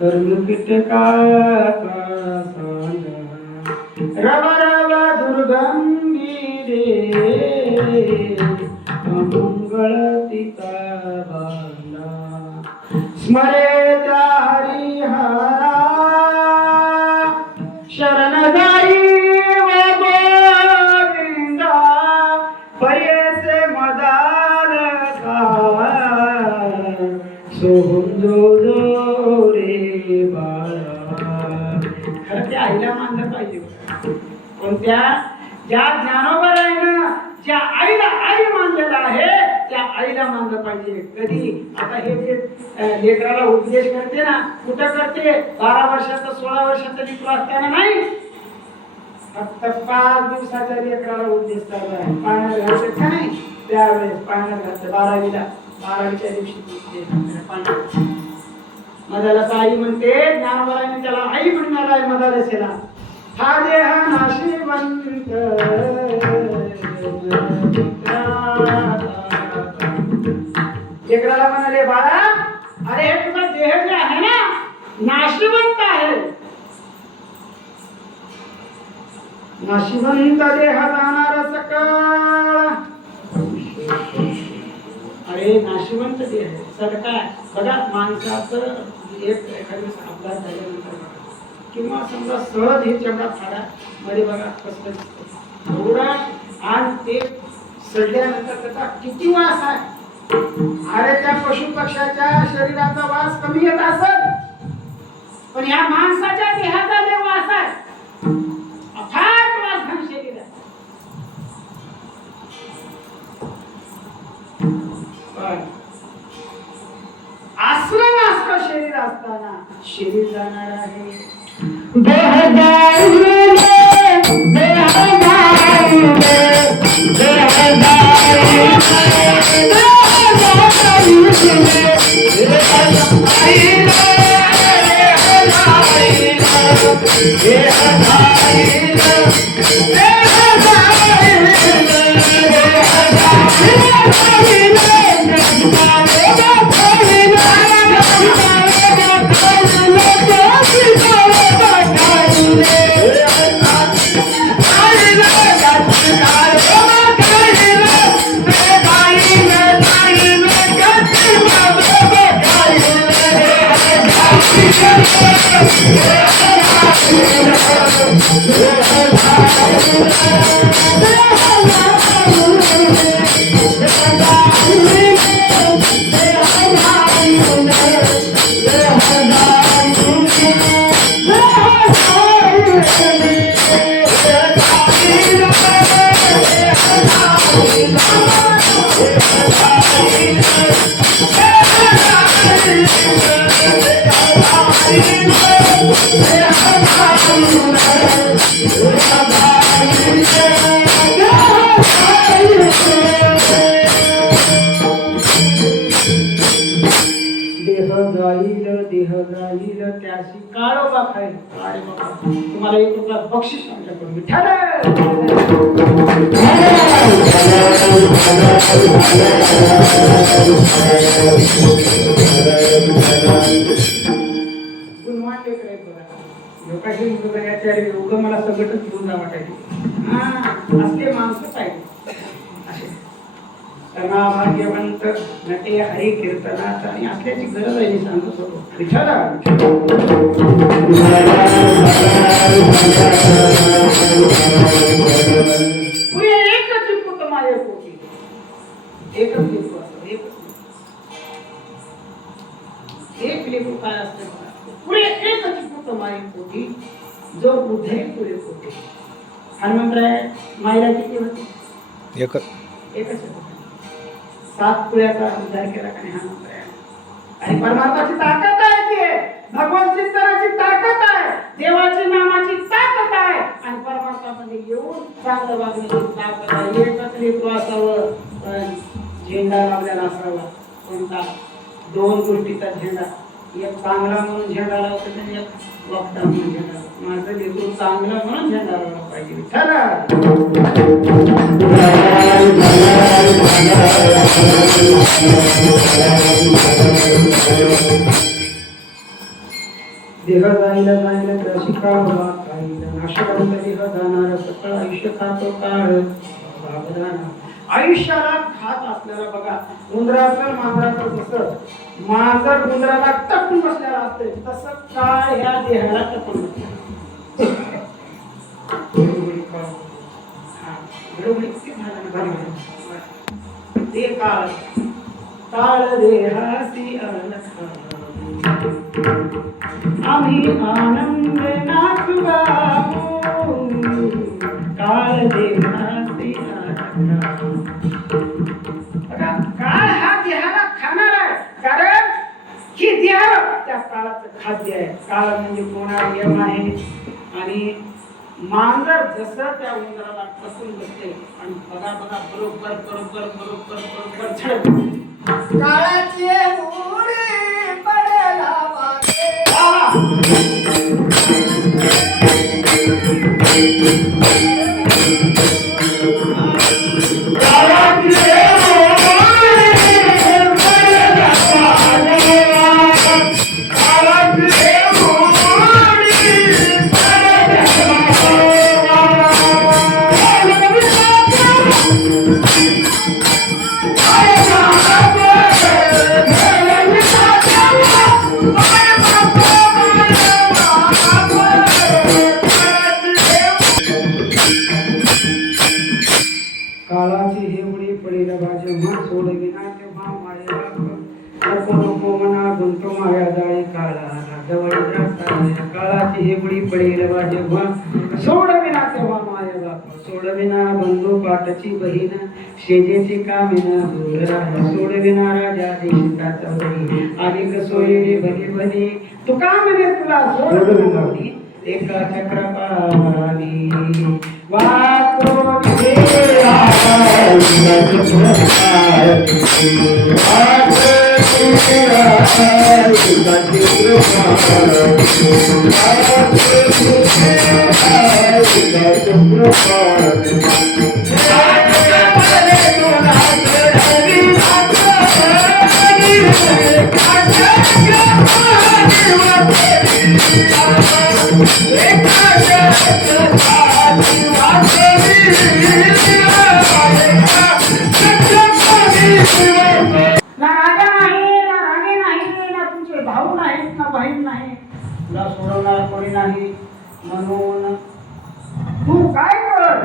कर्म कीटकाचा सांग रव रव दुर्गंधी रे मंगळ तिचा बांधा स्मरे त्या हरिहरा शरण जाई गोविंदा पैसे मदार सोहम जो रे बाळा. खरं त्या आईला मानलं पाहिजे. कोणत्या ज्या ज्ञानोबर आहे ना, ज्या आईला आई मानलेला आहे त्या आईला मानलं पाहिजे. कधी आता हे जे लेकराला उपदेश करते ना, कुठं करते? 12 वर्षाचं 16 वर्षाचं लेकरू असताना नाही, फक्त 5 दिवसाच्या लेकराला उपदेश चालू आहे. पाण्यात घालते का नाही त्यावेळेस पाण्यात घालते. 12वीच्या दिवशी पाण्यात मदाला आई म्हणते. ज्ञानोबराने त्याला आई म्हणणार आहे मदालसेला. हा देह नाशिवंत लेकराला म्हणाले, बाळा अरे हे तुझा देह जे आहे ना नाशिवंत आहे. नाशिवंत देह जाणार सकळ. अरे नाशिवंत देह सगळा बघा. माणसाचं एखाद्या अपघात झाल्यानंतर किंवा समजा सहज हे चमडा फाडा मध्ये बघा कसलं एवढा आणि ते सडल्यानंतर त्याचा किती वास आहे. अरे त्या पशु पक्ष्याच्या शरीराचा वास कमी येत असेल, पण या माणसाच्या देहाचा जे वास आहे अफाट वास घन शरीर आहे. आश्रमास्थ शरीर असताना शरीर जाणार आहे. देह जाईले देह जाईले देह जाईल त्याशी काळोबा खाईल. अरे बाबा तुम्हाला 1 रुपया बक्षीस आमच्याकडून. विठ्ठल मला सगळं घेऊन जा वाटायचे. असले माणसं पाहिजे. भाग्यवंत नटे हरी कीर्तनात आणि असल्याची गरज आहे. सांगत होतो विठ्ठला पुढे एकच पुत्र माये पोटी. एकच लेकरू असतं. एक लेकरू काय असते पुढे एकच पुत्र माये पोटी. जो बुद्धे पुढे पोटी. हनुमंतराय मायला किती होती? एकच. 7 पुळ्याचा उद्धार केला का नाही हनुमंतराय. आणि परमात्माची ताकद आहे. भगवान चिंतनाची ताकद आहे, देवाची नामाची ताकद आहे आणि परमार्थामध्ये येऊन चांगलं वागण्याची ताकद आहे. एकत्रित असावं, पण झेंडा लावलेला असावा. कोणता? दोन गोष्टीचा झेंडा. एक चांगला म्हणून झेंडा लावतो आणि एक वापटा म्हणून झेंडा. माझं लेकरू चांगला म्हणून झेंडा लावला पाहिजे. देह जाईला जाईला तर शिकावा काहीला नाशवंत देह जाणार सकळ आयुष्य खातो काळ भागदाना. आयुष्याला खात असलेला बघा, उंदराचं मांजराचं जसं मांजर उंदराला टपून बसलेला असते तसं काळ ह्या देहाला टपून ते काळ काळ देहासी आम्ही आनंद नाचगावू काळ देहासी काळ हा देहाला खाणार आहे, कारण ही देह त्या काळाचं खाद्य आहे. काळ म्हणजे कोणा यम आहे आणि मांजर जसं त्या उंदराला टपून बसते आणि बघा बघा बरोबर बरोबर बरोबर बरोबर झडप काळाचे उडे पडला वागे काळाची हेवडी पडेल बाजे मन सोडविना तेव्हा माया नको नको मना गुंतो माया जाळी काळा काळाची हेवडी पडेल बाजे मन सोडविना तेव्हा माया बाप सोडविना बंधू पाठची बहीण शेजेची कामिना दूर राहा सोडविना राजा देशिकाचा बही आली कसोई भली भली तू का म्हणे तुला सोडविना एका चक्रपाणी वाको भाऊ नाहीत ना बहीण नाही, तुला सोडवणार कोणी नाही. म्हणून तू काय कर,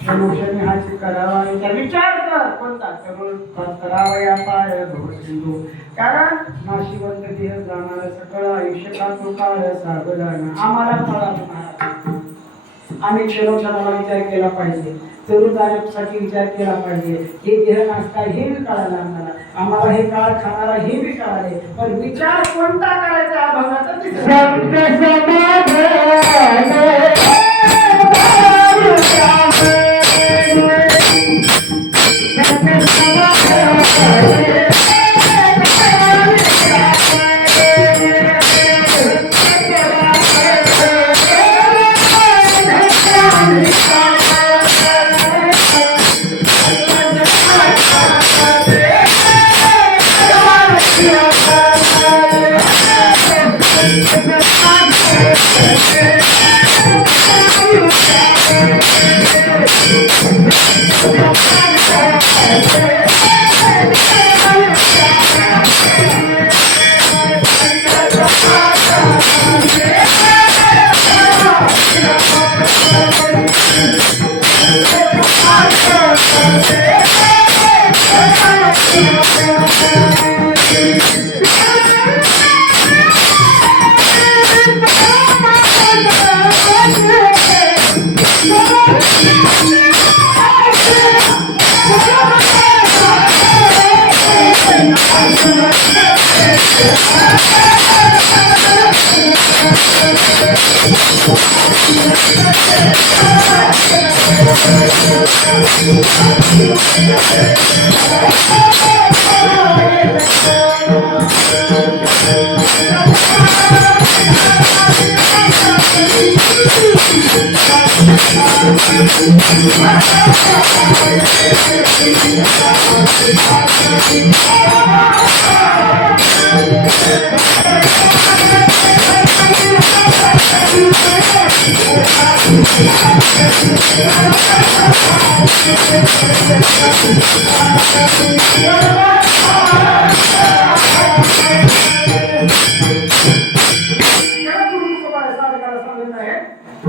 क्षणोक्षणी हा करावा याचा विचार कर. कोणता करावा या पाय भगवसिंधू, कारण नाशिवंत देह जाणार सकळ आयुष्य का तो काळ सागरान. आम्हाला कळणार, आम्ही क्षणोक्षणाला विचार केला पाहिजे, तरुणासाठी विचार केला पाहिजे. हे देह नाचता हे बी कळायला आम्हाला, हे काळ खाणारा हे बी कळाले, पण विचार कोणता करायचा हा भगवाचा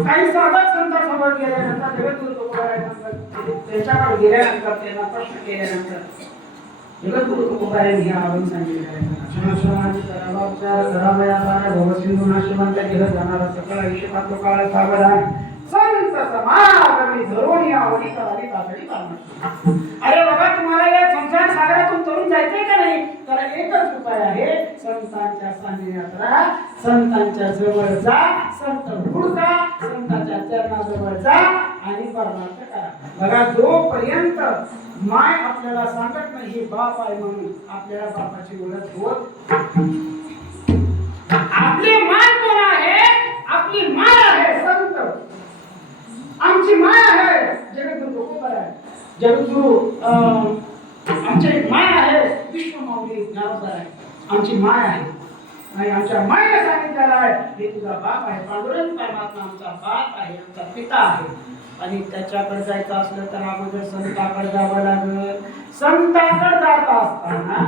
काही साधक संतांसमोर गेल्यानंतर जगद्गुरु तुकोबारायांनंतर त्यांच्याकडे गेल्यानंतर त्यांना प्रश्न केल्यानंतर जगद्गुरु तुकोबारायांनी हे आव्हान सांगितले आहे. क्षणाक्षणाची तलावाच्या घरामयाचा भवसिंधू नाशिवंत गेलं जाणारा सकळ आयुष्यात काळ सावधान संत समागमी धरून या वनिकाली तातडी पाळणार. अरे बाबा, तुम्हाला या संसार सागरातून तरुण जायचंय का नाही? तर एकच उपाय आहे, संतांच्या सान्निध्यात राहा, संतांच्या जवळ जा, संत हुडका, संतांच्या चरणाजवळ जा आणि परमार्थ करा. बघा, जोपर्यंत माय आपल्याला सांगत नाही हे बाप आहे म्हणून आपल्याला बापाची ओळख होत. आपली माय कोण आहे? आपली माय आहे संत. आमची माय आहे जगद्गुरु तुकोबाराय. जगद्गुरु आमचे माय आहे विश्वमाऊली ज्ञानोबाराय. आमची माय आहे आणि आमच्या मायने सांगितलेलं आहे हे तुझा बाप आहे. पांडुरंग परमात्मा आमचा बाप आहे, आमचा पिता आहे. आणि त्याच्याकडे जायचं असलं तर अगोदर संताकडे जावं लागेल. संताकडे जात असताना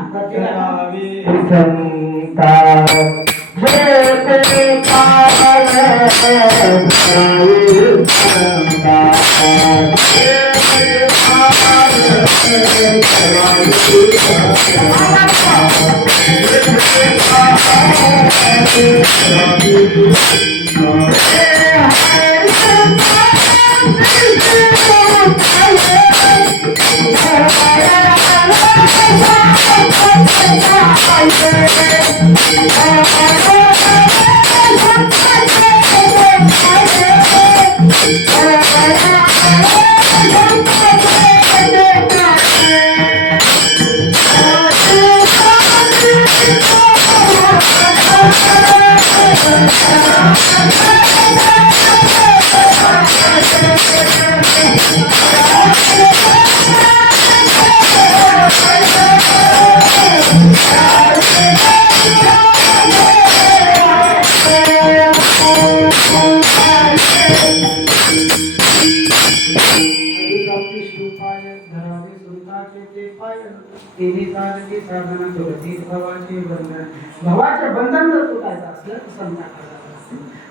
भावाचे बंधन जर तुटायचं असलं तर संताकडे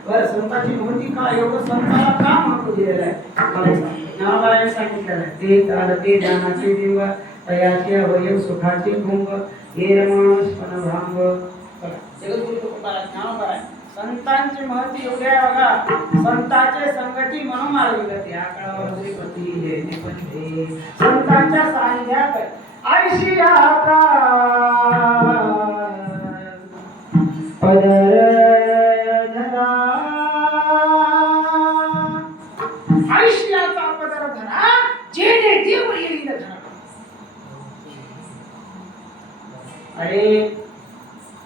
बरं. संताची महती काय? एवढं संताला का महत्व दिलेलं आहे? ज्ञानोबारायांनी सांगितलेलं आहे, ते चालते ज्ञानाचे देव, तयाचे अवयव सुखाचे कुंभ, हे माणूस पण भांग. जगद्गुरु तुकोबाराय ज्ञानोबाराय संतांची महती एवढी आहे बघा. संतांचे संगती म्हणून आलेलं त्या काळावर संतांच्या सानिध्यात आयशी आता पदर धरा, आयुष्याचा पदर धरा, जेणे देव येईल धरा. अरे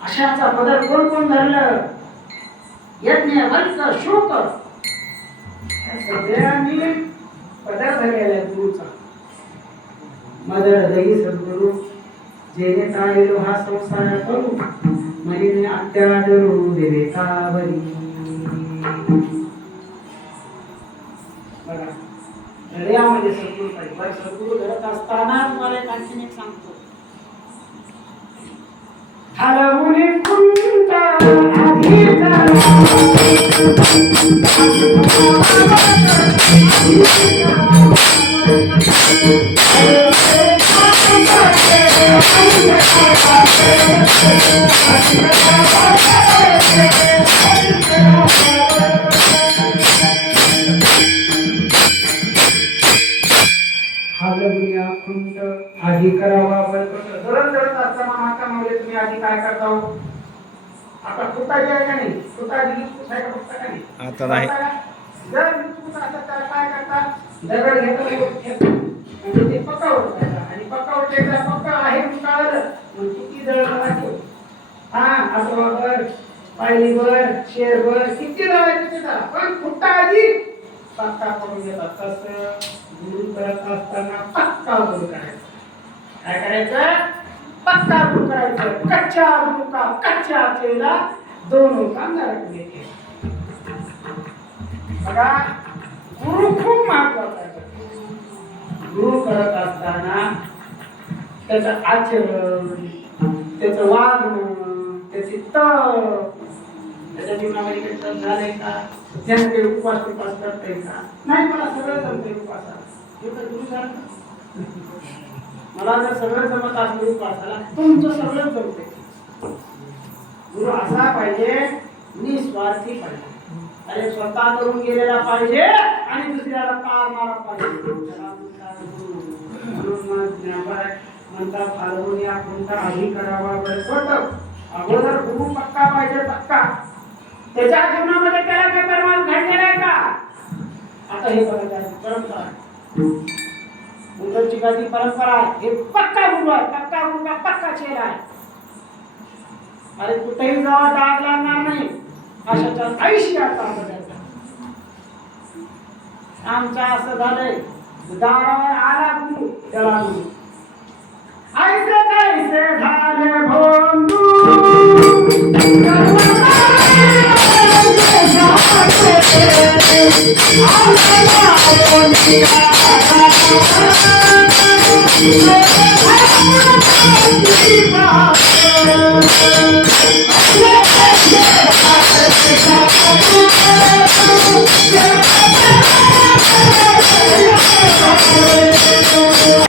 अशाचा पदर कोण कोण धरलं? यज्ञ वंश शोक सगळ्यांनी पदर धरलेला आहे गुरुचा. मदर दही सद्गुरु जेणे टाळेलो हा संसार करू, मनीने अत्यादरू देवे कावरी. बघा, हृदयामध्ये सद्गुरु पाहिजे. बरं, सद्गुरु धरत असताना तुम्हाला एक आणखीन एक सांगतो. हलवुनी कुंट आधीचा हालवुनी कुंट आधी करावा बळकट. धरण धरत असताना माता म्हणजे तुम्ही आधी काय करता? आता तुतारी आहे का नाही, तुतारी पुसायला बघता का नाही, आता नाही. जर पुस असं तर काय करतात, दगड घेतात म्हणजे ते पक्कावर टाकतात आणि पक्कावर टेकला पक्का आहे कळलं मग किती दगड लागतो. हा असं वापर पायलीवर शेरवर किती दगड तिथं पण फुटता आधी पक्का करून घेतात. तसं गुरु करत असताना पक्का गुरु करायचा. काय करायचं, पक्का गुरु करायचं. कच्चा गुरु का कच्चा केला दोनों का नरक में केला. बघा गुरु खूप महत्वाचा आहे. गुरु करत असताना त्याचं आचरण, त्याचं वागणं, त्याची तप, त्याच्या जीवनामध्ये काही तप झालंय का, त्यानं काही उपवास करता येईल का, नाही मला सगळं जमतंय उपवासाला, हे तर गुरु झालं. मला जर सगळं जमत असलं उपवासाला तुमचं सगळं जमतंय. गुरु असा पाहिजे निस्वार्थी पाहिजे. अरे स्वतः करून गेलेला पाहिजे आणि दुसऱ्याला पारणारा पाहिजे. म्हणतात फालवून या कोणता आधी करावा बरं. अगोदर गुरु पक्का पाहिजे, पक्का. त्याच्या जीवनामध्ये त्याला काही परमार्थ घडलेला आहे का. आता हे बघायचं परंपरा मुंबईची काही परंपरा आहे, हे पक्का गुरु आहे, पक्का गुरु का पक्का चेहरा आहे. अरे कुठेही जावा डाग लागणार नाही अशाच्या 80 आमच्या असं झालंय. दारावर आला गुरु त्याला गुरु ऐसे कैसे झाले भोंदू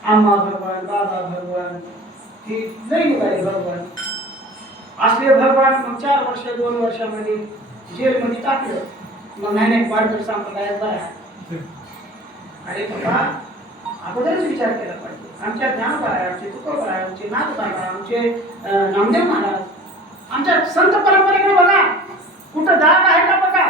आम्हा भगवान, दादा भगवान, ही नाही निघाले भगवान. असले भगवान मग 4 वर्ष 2 वर्षामध्ये जेलमध्ये टाकलं. मग नाही वाढतो संप्रदायात बरं. अरे बाबा अगोदरच विचार केला पाहिजे. आमच्या ज्ञानोबा आहे, आमचे तुकोबा आहे, आमचे नाथबाबा, आमचे नामदेव महाराज, आमच्या संत परंपरेकडे बघा, कुठं दाग आहे का बघा,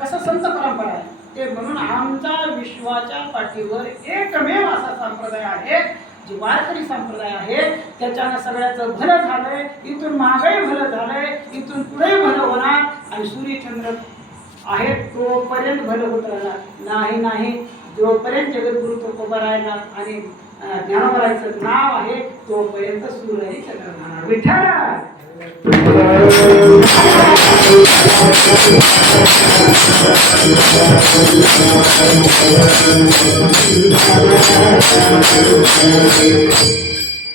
कसं संत परंपरा आहे ते. म्हणून आमचा विश्वाच्या पाठीवर एकमेव असा संप्रदाय आहे जे वारकरी संप्रदाय आहे. त्याच्यानं सगळ्याचं भलं झालंय, इथून मागही भलं झालंय, इथून पुढे भलं होणार. आणि सूर्यचंद्र आहे तोपर्यंत भलं होत राहणार नाही. जोपर्यंत जगद्गुरु तुकोबा राहणार आणि ज्ञानोबारायचं नाव आहे तोपर्यंत सूर्यही चंद्र राहणार. विठ्ठल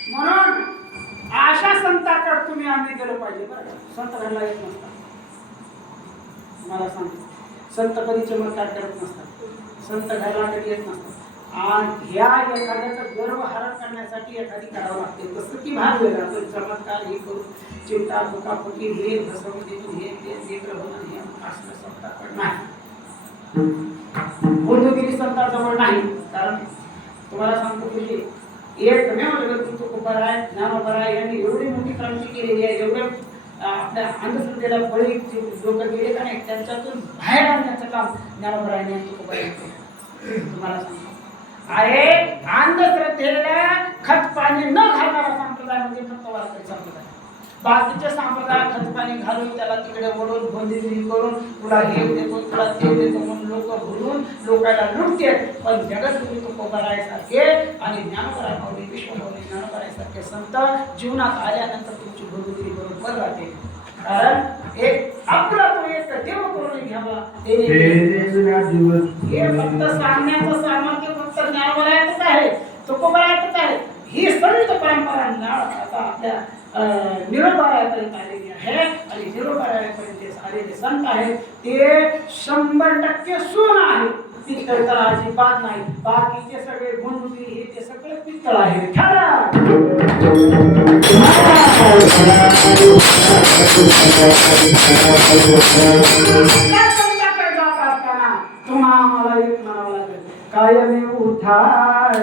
म्हणून अशा संतांकडे तुम्ही आम्ही गेलो पाहिजे. बरं संत घडला येत नसतात, मला सांग. संत कधी चमत्कार करत नसतात, संत घडला कधी येत नसतात. आणि ह्या एखाद्याचा गर्व हरण करण्यासाठी एखादी करावं लागते. तसं की भाग वेगळा पण चमत्कार हे करून चिंता दुखापती हे फसवणूक हे लेकर होणं हे असलं संतांकडे नाही. बंधुगिरी संतांजवळ नाही. कारण तुम्हाला सांगतो की एकमेव जगद्गुरु तुकोबा आहे, ज्ञानोबा आहे यांनी एवढी मोठी क्रांती केलेली आहे. एवढं आपल्या अंधश्रद्धेला बळी लोक गेले का नाही त्यांच्यातून बाहेर आणण्याचं काम ज्ञानोबा आणि तुकोबा यांनी तुम्हाला सांगतो. अरे अंधश्रद्धेला खत पाणी न घालणारा संप्रदाय म्हणजे फक्त वारकरी संप्रदाय. बाकीचे संप्रदाय खत पाणी घालून त्याला तिकडे वळून बंदिगिरी करून तुला हे देतो तुला ते देतो म्हणून लोक भरून लोकांना लुटते. पण जगद्गुरु तुकोबारायसारखे आणि ज्ञानोबा विश्वभौरी ज्ञानोबारायसारखे संत जीवनात आल्यानंतर तुमची बंदिगिरी बरोबर राहते. कारण एक आपला तो एक देव करून घ्यावा हे फक्त सांगण्याचं सामर्थ्य फक्त ज्ञानोबारायचंच आहे, तुकोबारायचंच आहे. ही संत परंपरा आता आपल्या निरोपारायपर्यंत आलेली आहे. आणि निरोपारायपर्यंत आलेले संत आहेत ते 100% सोनं आहे, पित्तळ तर अजिबात नाही. बाकीचे सगळे गुणवृत्ती हे ते सगळे पित्तळ आहे. जात असताना तुम्हाला एक म्हणावं लागेल, कायमी उठाय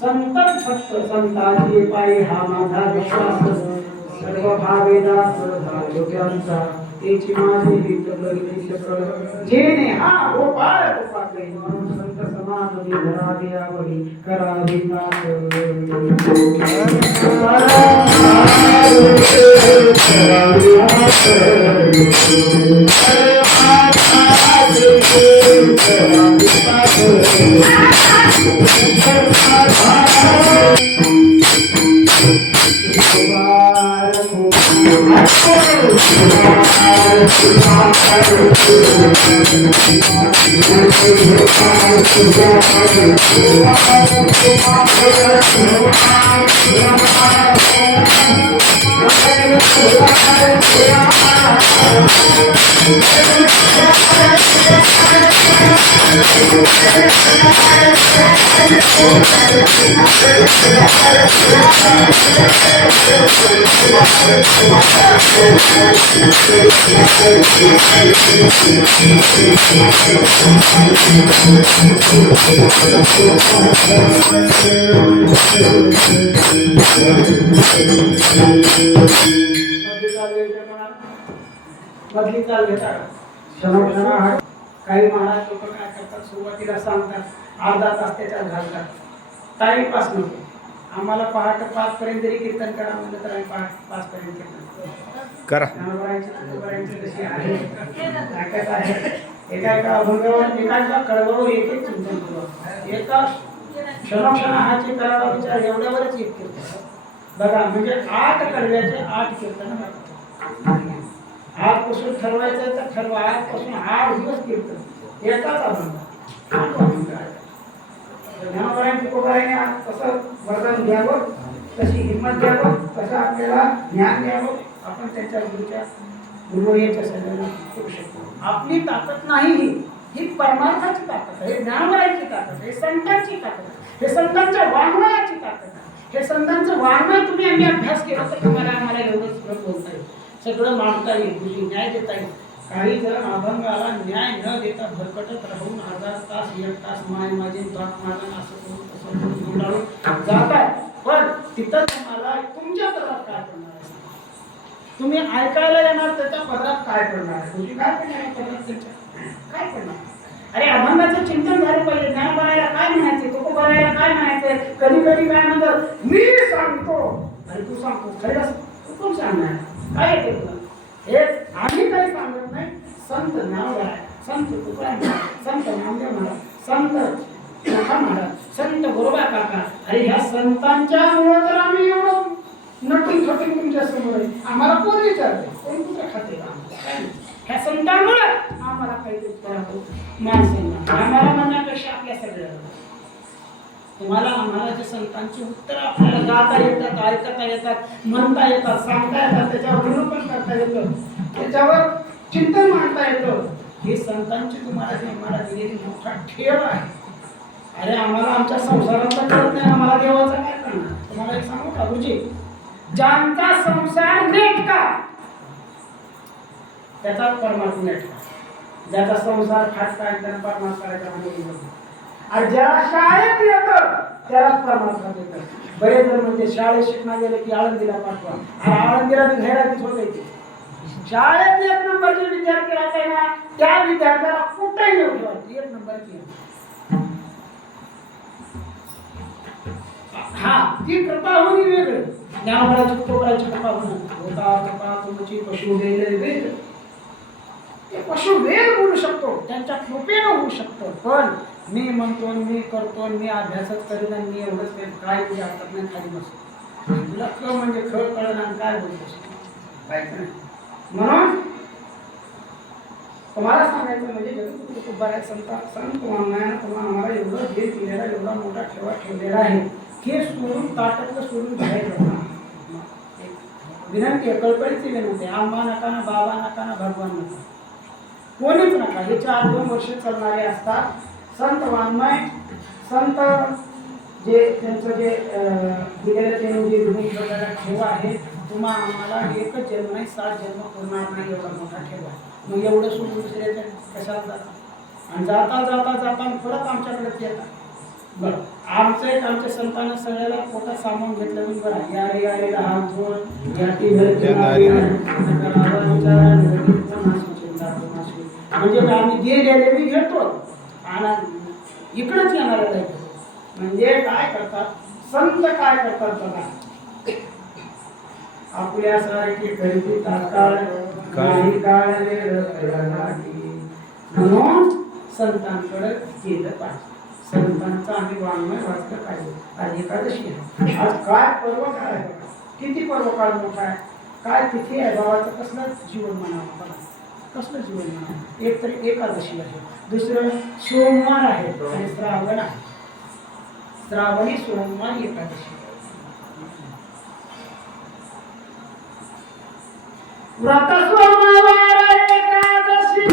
संत फक्त संताची पायी हा माझा विश्वास सर्व भावेदास भाग्यांचा तेची माझी हित करीत सकळ जेणे हा गोपाळ गोपाळ म्हणून संत समाज धरावी आवडी करावी ताक काही महाराज लोक काय करतात सुरुवातीला सांगतात अर्धा तास त्याच्यात घालतात टाइमपास नको आम्हाला पहाटे 5 पर्यंत जरी कीर्तन करा म्हणलं तर आम्ही 5 पर्यंत कीर्तन करा कशी आहे ताकद आहे एका अभंगावर एका कळवावर एक एक चिंतन करू एका क्षणोक्षणाचे करावा विचार एवढ्यावरच एक कीर्तन बघा म्हणजे 8 कडव्याचे 8 कीर्तन आजपासून ठरवायचं तर ठरवा आजपासून 8 दिवस कीर्तन एकाच अभंग ज्ञानोबरांची कोकराने कसं वरदान घ्यावं तशी हिंमत द्यावं कसं आपल्याला ज्ञान द्यावं आपण त्यांच्या गुरुवर्याच्या सगळ्यांना करू शकतो आपली ताकद नाही ही परमार्थाची ताकद आहे ज्ञानोबरांची ताकद आहे संतांची ताकद आहे हे संतांच्या वाङ्मयाची ताकद आहे हे संतांचं वाङ्मय तुम्ही आम्ही अभ्यास केला तर तुम्हाला आम्हाला एवढं सगळं बोलता येईल, सगळं मांडता येईल, तुझी न्याय देता येईल. काही जर अभंगाला न्याय न देता भरकटत राहून 1000 तास 1 तास माय माझे बाप माझा असं करून तसं करून गुंडाळून जातात, पण तिथं तुम्हाला तुमच्या पदरात काय पडणार आहे? तुम्ही ऐकायला येणार त्याच्या पदरात काय पडणार आहे? तुझी काय पडणार आहे पदरात त्याच्या? काय पडणार? अरे अभंगाचं चिंतन झालं पाहिजे. ज्ञान बनायला काय म्हणायचे, तुको बनायला काय म्हणायचे? कधी कधी काय म्हणतात मी सांगतो, अरे तू सांगतो खरंच तू कोण सांगणार? काय येते तुला? हे आम्ही काही सांगत नाही, संत नामदेव आहे, संत तुकाराम महाराज, संत नामदेव महाराज, संत महाराज, संत गोरोबा काका. अरे ह्या संतांच्या मुळे तर आम्ही एवढं नटून थटून तुमच्या समोर आहे. आम्हाला कोण विचारते, कोण कुठे खाते का? ह्या संतांमुळे आम्हाला काहीतरी करावं माणसांना, आम्हाला म्हणण्यापेक्षा आपल्या सगळ्यांना. तुम्हाला आम्हाला जे संतांची उत्तर आपल्याला गाता येतात, ऐकता येतात, म्हणता येतात, सांगता येतात, त्याच्यावर निरूपण करता येतं, त्याच्यावर चिंतन मांडता येतं, हे संतांची तुम्हाला जे आम्हाला दिलेली मोठा ठेव आहे. अरे आम्हाला आमच्या संसाराचा कळत नाही, आम्हाला देवाचा काय करणार? तुम्हाला एक सांगू का गुरुजी, ज्यांचा संसार नेटका त्याचा परमात्मा नेटका, ज्याचा संसार खाटका त्यांना परमात्मा करायचा म्हणजे, आणि ज्याला शाळेत येतं त्यालाच परमात्मा देतात. बरेच जण म्हणजे शाळेत शिकणार गेले की आळंदीला पाठवा, आळंदीला घ्यायला होते. शाळेत 1 नंबरचे विद्यार्थी राहते ना, त्या विद्यार्थ्याला कुठेही येऊ ठेवायचे 1 नंबरची. हा ती कृपा होणी वेगळी, ज्ञानोबाची तुकोबाची कृपा होणं, होता कृपा तुमची पशु वेल वेद, ते पशु वेल बोलू शकतो, त्यांच्या कृपेनं होऊ शकतं. पण मी म्हणतो, मी करतो, मी अभ्यासच करीन आणि मी एवढंच काय तुझ्या हातात नाही खाली बसतो, तुला ख म्हणजे ख कळण आणि काय बोलतोस काहीच नाही. म्हणून तुम्हाला सांगायचं म्हणजे जगत बऱ्याच संत वाङ्मयानं तुम्हाला आम्हाला एवढं हे दिलेला, एवढा मोठा ठेवा ठेवलेला आहे, हे सोडून ताटातलं सोडून बाहेर जाणार. विनंती आहे, कळकळीची विनंती, आम्हा नका ना, बाबा नका ना, भगवान नका, कोणीच नका. हे 4-2 वर्ष चालणारे असतात. संत वाङ्मय, संत जे त्यांचं जे दिलेलं त्यांनी जे ठेवलेला ठेवा आहे, तुम्हा आम्हाला एकच जन्म नाही 7 जन्म पुरणार नाही एवढा मोठा ठेवा. मग एवढं सोडून दुसऱ्याच्या कशाला जातात? आणि जाता जाता जाता परत आमच्याकडेच येतात. बरं, आमचं एक आमच्या संतांना सगळ्याला पोटात सामावून घेतलं मी, बरं यारे यारे लहान थोर याती म्हणजे आम्ही जे गेले मी घेतो आणि इकडेच येणारे नाही. म्हणजे काय करतात संत, काय करतात बघा, आपल्यासारखी खरेदी तात्काळ काही काळ म्हणून संतांकडे गेलं पाहिजे. संतांचा आम्ही वाङ्मय वाचलं पाहिजे. आज एकादशी आहे, आज काय पर्व काय आहे, किती पर्व काळ मोठा आहे, काय तिथे आहे, बाबाचं कसलं जीवन म्हणावं बघा, कसलं जीवन म्हणावं. एक तरी एकादशी आहे, दुसरं सोमवार आहे आणि श्रावण आहे, श्रावणी सोमवार एकादशी. व्रत सोमवार एकादशी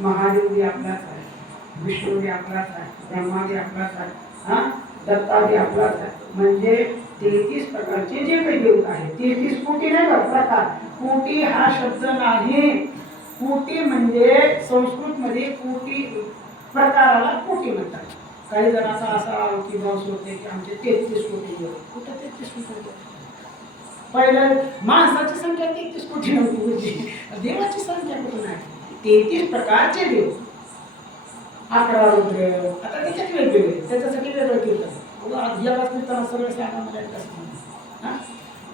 महादेव भी आपलाच आहे, विष्णू भी आपलाच आहे, ब्रह्मा भी आपलाच आहे, हा दत्ता भी आपलाच आहे. म्हणजे 33 प्रकारचे जे काही देवता आहेत, 33 कोटी नाही का प्रकार. कोटी हा शब्द नाही, कोटी म्हणजे संस्कृत मध्ये कोटी प्रकाराला कोटी म्हणतात. काही जणांचा असा की भास होते की आमचे 33 कोटी देव. कुठे 33 कोटी? पहिलं माणसाची संख्या 33 कोटी नव्हती, देवाची संख्या कुठून आहे? 33 प्रकारचे देव, 11 रुद्र, आता त्याच्यात वेगवेगळे, त्याच्यासाठी वेगळं कीर्तन. यालाच कीर्तन सगळं सांगा.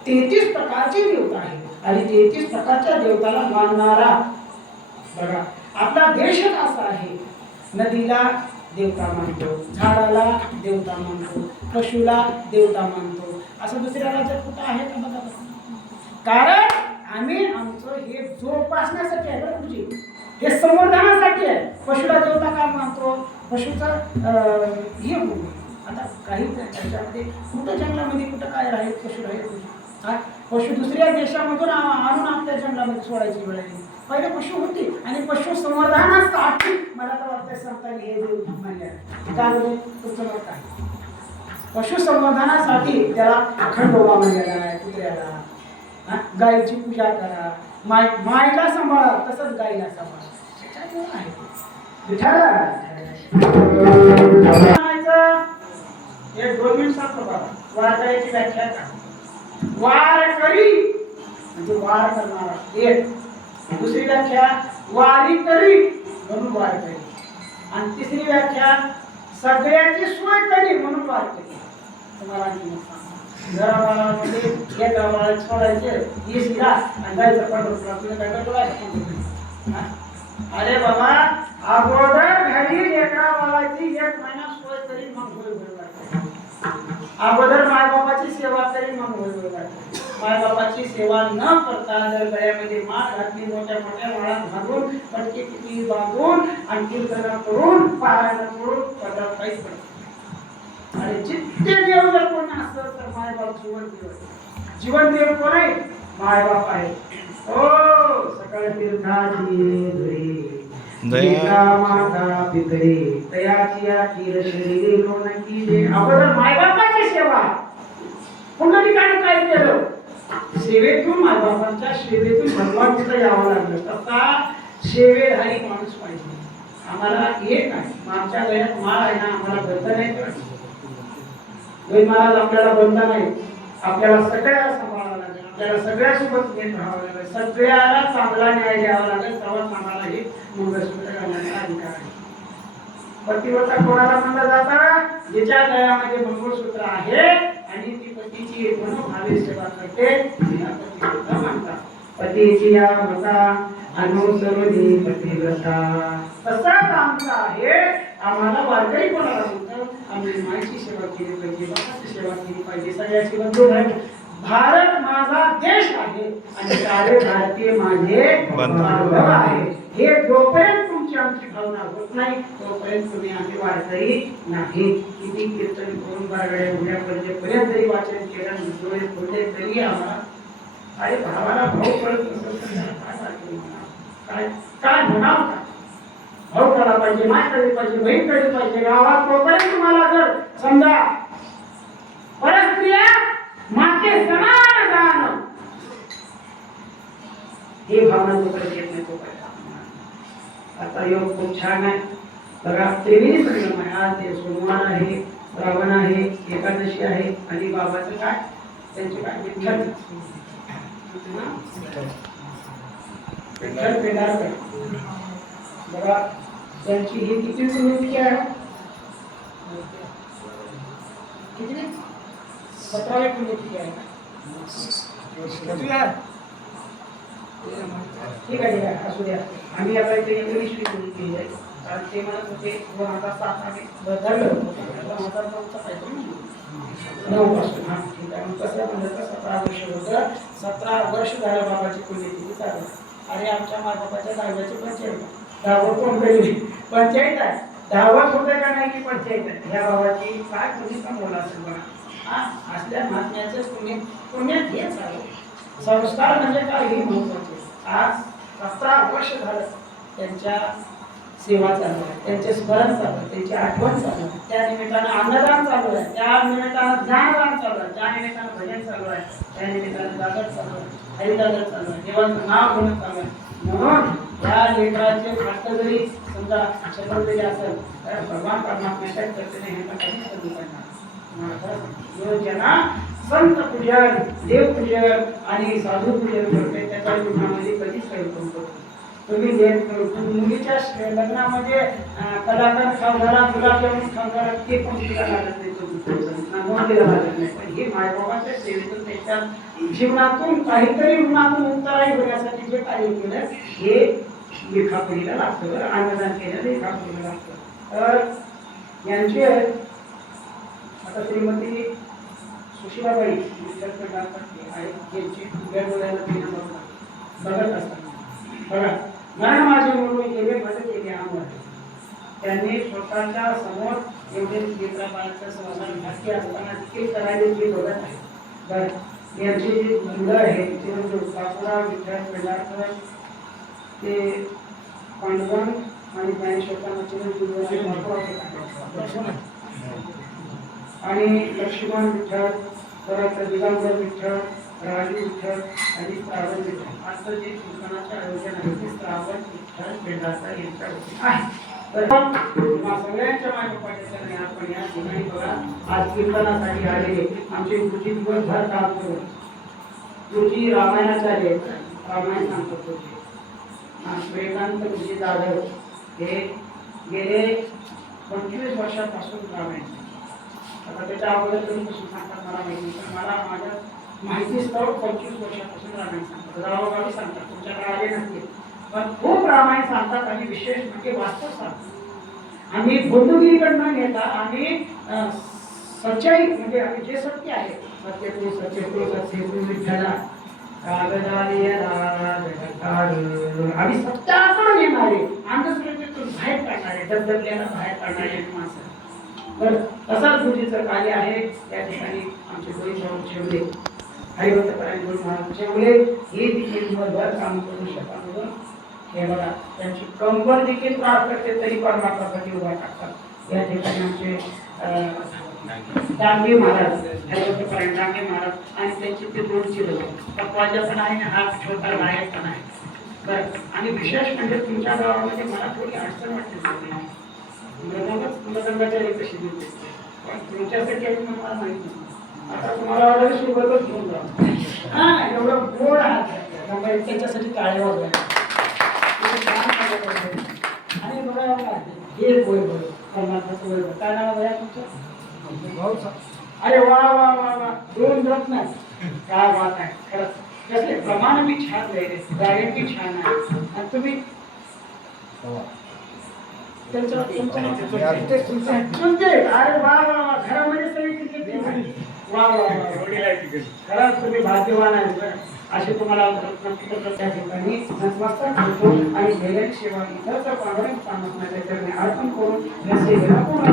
33 प्रकारचे देवता आहेत आणि 33 प्रकारच्या देवताला मानणारा बघा आपला देशच असा आहे. नदीला देवता मानतो, झाडाला देवता मानतो, पशुला देवता मानतो. असं दुसऱ्या राज्यात कुठं आहे का बघा. कारण आम्ही आमचं हे जोपासण्यासाठी आहे बरं तुझी, हे संवर्धनासाठी आहे. पशुला देवता का मानतो? पशुचं हे होऊ. आता काही त्याच्यामध्ये कुठं जंगलामध्ये कुठं काय राहील पशु राहील. पशु दुसऱ्या देशामधून आणून आपल्या जंगलामध्ये सोडायची वेळ आली. पहिले पशु होती आणि पशु संवर्धनासाठी मला तर वाटतं सांगता हे देव मान्य आहे. त्यामध्ये तुमचं मत काय? पशु संवर्धनासाठी त्याला अखंडोबा मानलेला आहे. कुत्र्याला गायीची पूजा करा, मायला सांभाळा, तसंच गायीला सांभाळा. एक 2 मिनिट सांगतो बाबा. वारकऱ्याची व्याख्या का? वारकरी म्हणजे वार करणारा एक. दुसरी व्याख्या वारी करी म्हणून वारकरी. आणि तिसरी व्याख्या सगळ्याची सोय करी म्हणून वारकरी. तुम्हाला घरामध्ये एक गावाला सोडायचे 20 ला आणि जायचं पंढरपूरला. तुला काय बोलायचं? अरे बाबा, अगोदर घरी लेकरा बाळाची 1 महिना सोय करी मग होय होय वाटते. अगोदर मायबापाची सेवा करी मग होय होय वाटते. मायबापाची सेवा न करता जर गळ्यामध्ये माळ घातली, मोठ्या मोठ्या माळात घालून पटकी पिटी बांधून आणि कीर्तन करून पारायण करून पदर काहीच पडत. आणि जितके देव जर कोण असतं तर मायबाप जीवन देव कोण आहे? मायबाप आहे. ओ सकळ तीर्थाची धुरी दया माता पितरी तयाची आखीर शरीरे लोणकी जे. अगोदर मायबापाची सेवा. पुंडलिकाने काय केलं? सेवेतून मायबापांच्या सेवेतून भगवान तिथं यावं लागलं. तसा सेवेधारी माणूस पाहिजे. आम्हाला एक नाही, आमच्या गळ्यात माळ आहे ना, आम्हाला बंधन नाही करायचं. महाराज आपल्याला बंधन आहे. आपल्याला सगळ्याला सांभाळावं लागेल, आपल्याला सगळ्यासोबत घेत राहावं लागेल, सगळ्याला चांगला न्याय द्यावा लागेल. तेव्हाच आम्हाला हे मंगळसूत्र घालण्याचा अधिकार आहे. पतिव्रता कोणाला म्हणलं जातं? जिच्या गळ्यामध्ये मंगळसूत्र आहे आणि ती पतीची मनोभावे सेवा करते, तिला पतिव्रता म्हणतात. पतीची या मता अनुसरणी पतिव्रता. तसाच आमचा आहे. आम्हाला वारकरी कोणाला म्हणतात? आम्ही मायची सेवा केली पाहिजे, बापाची सेवा केली पाहिजे, सगळ्याची बंधू आहे. भारत माझा देश आहे आणि सारे भारतीय माझे बांधव आहे. हे जोपर्यंत तुमची आमची भावना होत नाही तोपर्यंत तुम्ही आम्ही वारकरी नाही. किती कीर्तन करून बारगड्या उड्या पर्यंत जरी वाचन केलं, डोळे खोलले तरी आम्हाला अरे भावाला भाऊ कळत नसेल काय काय म्हणावं का? भाऊ कळला पाहिजे, माय कळली पाहिजे, बहीण कळली पाहिजे. गावात तोपर्यंत तुम्हाला जर समजा परस्त्रिया माते समान जाण हे भावना तोपर्यंत येत नाही तोपर्यंत. आता योग खूप छान आहे बघा. त्रिवेणी संगम आहे. आज ते सोमवार आहे, श्रावण आहे, एकादशी आहे आणि बाबाचं काय त्यांचे काय विठ्ठल विठ्ठल पेंढारकर बघा. त्यांची ही किती पुण्यतिथी आहे? किती? 17वी पुण्यतिथी आहे. ठीक आहे, असू द्या. आम्ही आता इथे इंग्लिश केली आहे कारण ते म्हणत होते 2007 आम्ही धरलं 2009चा काहीतरी 9 पासून. हा ठीक आहे. मग कसं म्हणलं तर 17 वर्ष होतं. 17 वर्ष झालं बाबाची पुण्यतिथी चालू. अरे आमच्या मायबापाच्या दहाव्याची पंचायत. 10व कोण करेल? पंचायत आहे. 10वच होतं का नाही की पंचायत आहे. ह्या बाबाची काय तुम्ही सांगवलं असेल बघा. असल्या महात्म्याचं पुण्यात हेच आहे. संस्कार म्हणजे काय हे महत्वाचे. आज 17 वर्ष झालं त्यांच्या सेवा चालू आहे, त्यांचे स्मरण चालू आहे, त्यांची आठवण चालू आहे. त्या निमित्तानं अन्नदान चालू आहे, त्या निमित्तानं ज्ञानदान चालू आहे, त्या निमित्तानं भजन चालू आहे, त्या निमित्तानं जागर चालू आहे, हरिदान चालू आहे, देवाचं नाव घेणं चालू आहे. म्हणून या लेकराचे फाटक जरी समजा शरण जरी असेल तर भगवान परमात्म्याच्या करते हे काही कमी करणार. योजना संत पूजन, देव पूजन आणि साधू पूजन करते त्याच्या जीवनामध्ये कधीच काही करतो. तुम्ही मुलीच्या लग्नामध्ये कलाकार खावणारा गुलाबजामुन खावणारा ते पण तिला लागत नाही, तिला लागत नाही. पण हे मायबाबाच्या सेवेतून त्याच्या जीवनातून काहीतरी गुणातून मुक्ताई होण्यासाठी जे कार्य केलं हे लेखापरीला लागतं. अन्नदान केलं लेखापरीला लागतं. तर यांचे आता श्रीमती सुशीलाबाई आहेत यांची उभ्या डोळ्याला बघत असतात बघा मरण माझे म्हणून गेले मदत केली आम्हाला त्यांनी स्वतःच्या समोर एवढे चित्रपालाचं समाधान भाग्य असताना देखील करायला जे बघत आहे बरं यांची जी मुलं आहे ते बापूराव विठ्ठल पेंढारकर ते पांडुरंग आणि ज्ञानेश्वर आणि लक्ष्मण विठ्ठल परत दिगंबर विठ्ठल राजू विठ्ठल आणि श्रावण विठ्ठल असं जे कीर्तनाचे आयोजन आहे ते श्रावण विठ्ठल पेंढारकर यांच्यावरती आहे सगळ्यांच्या मागे आपण या ठिकाणी बघा आज कीर्तनासाठी आलेले आमचे गुरुजी दिवसभर काम करून गुरुजी रामायणाचार्य रामायण सांगतात गुरुजी श्रीकांत गुरुजी जाधव हे गेले 25 वर्षापासून रामायण आता त्याच्या अगोदर तुम्ही कशी सांगतात मला माहिती पण मला माझ्या माहितीस्तव 25 वर्षापासून रामायण सांगतात गावोगावी सांगतात तुमच्याकडे आले नसतील पण खूप रामायण सांगतात आणि विशेष म्हणजे वास्तव सांगतात आम्ही बंधुगिरीकडनं घेता आम्ही सच्चाई म्हणजे आम्ही जे सत्य आहे सत्यते सत्यते सत्यते विठ्ठला आम्ही सत्याकडून येणारे अंधश्रद्धेतून बाहेर काढणारे डबडबल्याला बाहेर काढणारे माणसं बरं तसाच गुरुजीचं कार्य आहे त्या ठिकाणी आमचे गोविंदराव शेवले हरिभक्तपरायण गुरु महाराज शेवले हे देखील दिवसभर काम करू शकतात हे बघा त्यांची कंबर देखील त्रास करते तरी पण मात्रासाठी उभा टाकतात या ठिकाणी आमचे डांगे महाराज हरिभक्तपरायण डांगे महाराज आणि त्यांची ते दोनची लोक पप्पाच्या पण आहे हा छोटा नायक पण आहे बरं आणि विशेष म्हणजे तुमच्या गावामध्ये मला थोडी अडचण वाटते मृदंगाच्या कशी देते पण तुमच्यासाठी आहे मला माहिती नाही आता तुम्हाला ऑर्डर सोबतच घेऊन जा हा एवढं गोड हात त्याच्यासाठी टाळ्या वाजवायला आणि बघा हे वैभव कर्नाटकाचं वैभव काय नाव आहे तुमचं अरे वा वा वा वा दोन रत्न काय बात आहे खरंच कसले प्रमाण बी छान आहे गॅरंटी छान आहे आणि तुम्ही अरे वा वा वा घरामध्ये सगळी वा वा खरंच तुम्ही भाग्यवान आहे असे तुम्हाला त्या ठिकाणी नतमस्तक होतो आणि गेलेली सेवा इतर पांडुरंग पांडुरंगाच्या चरणी अर्पण करून या सेवेला पूर्ण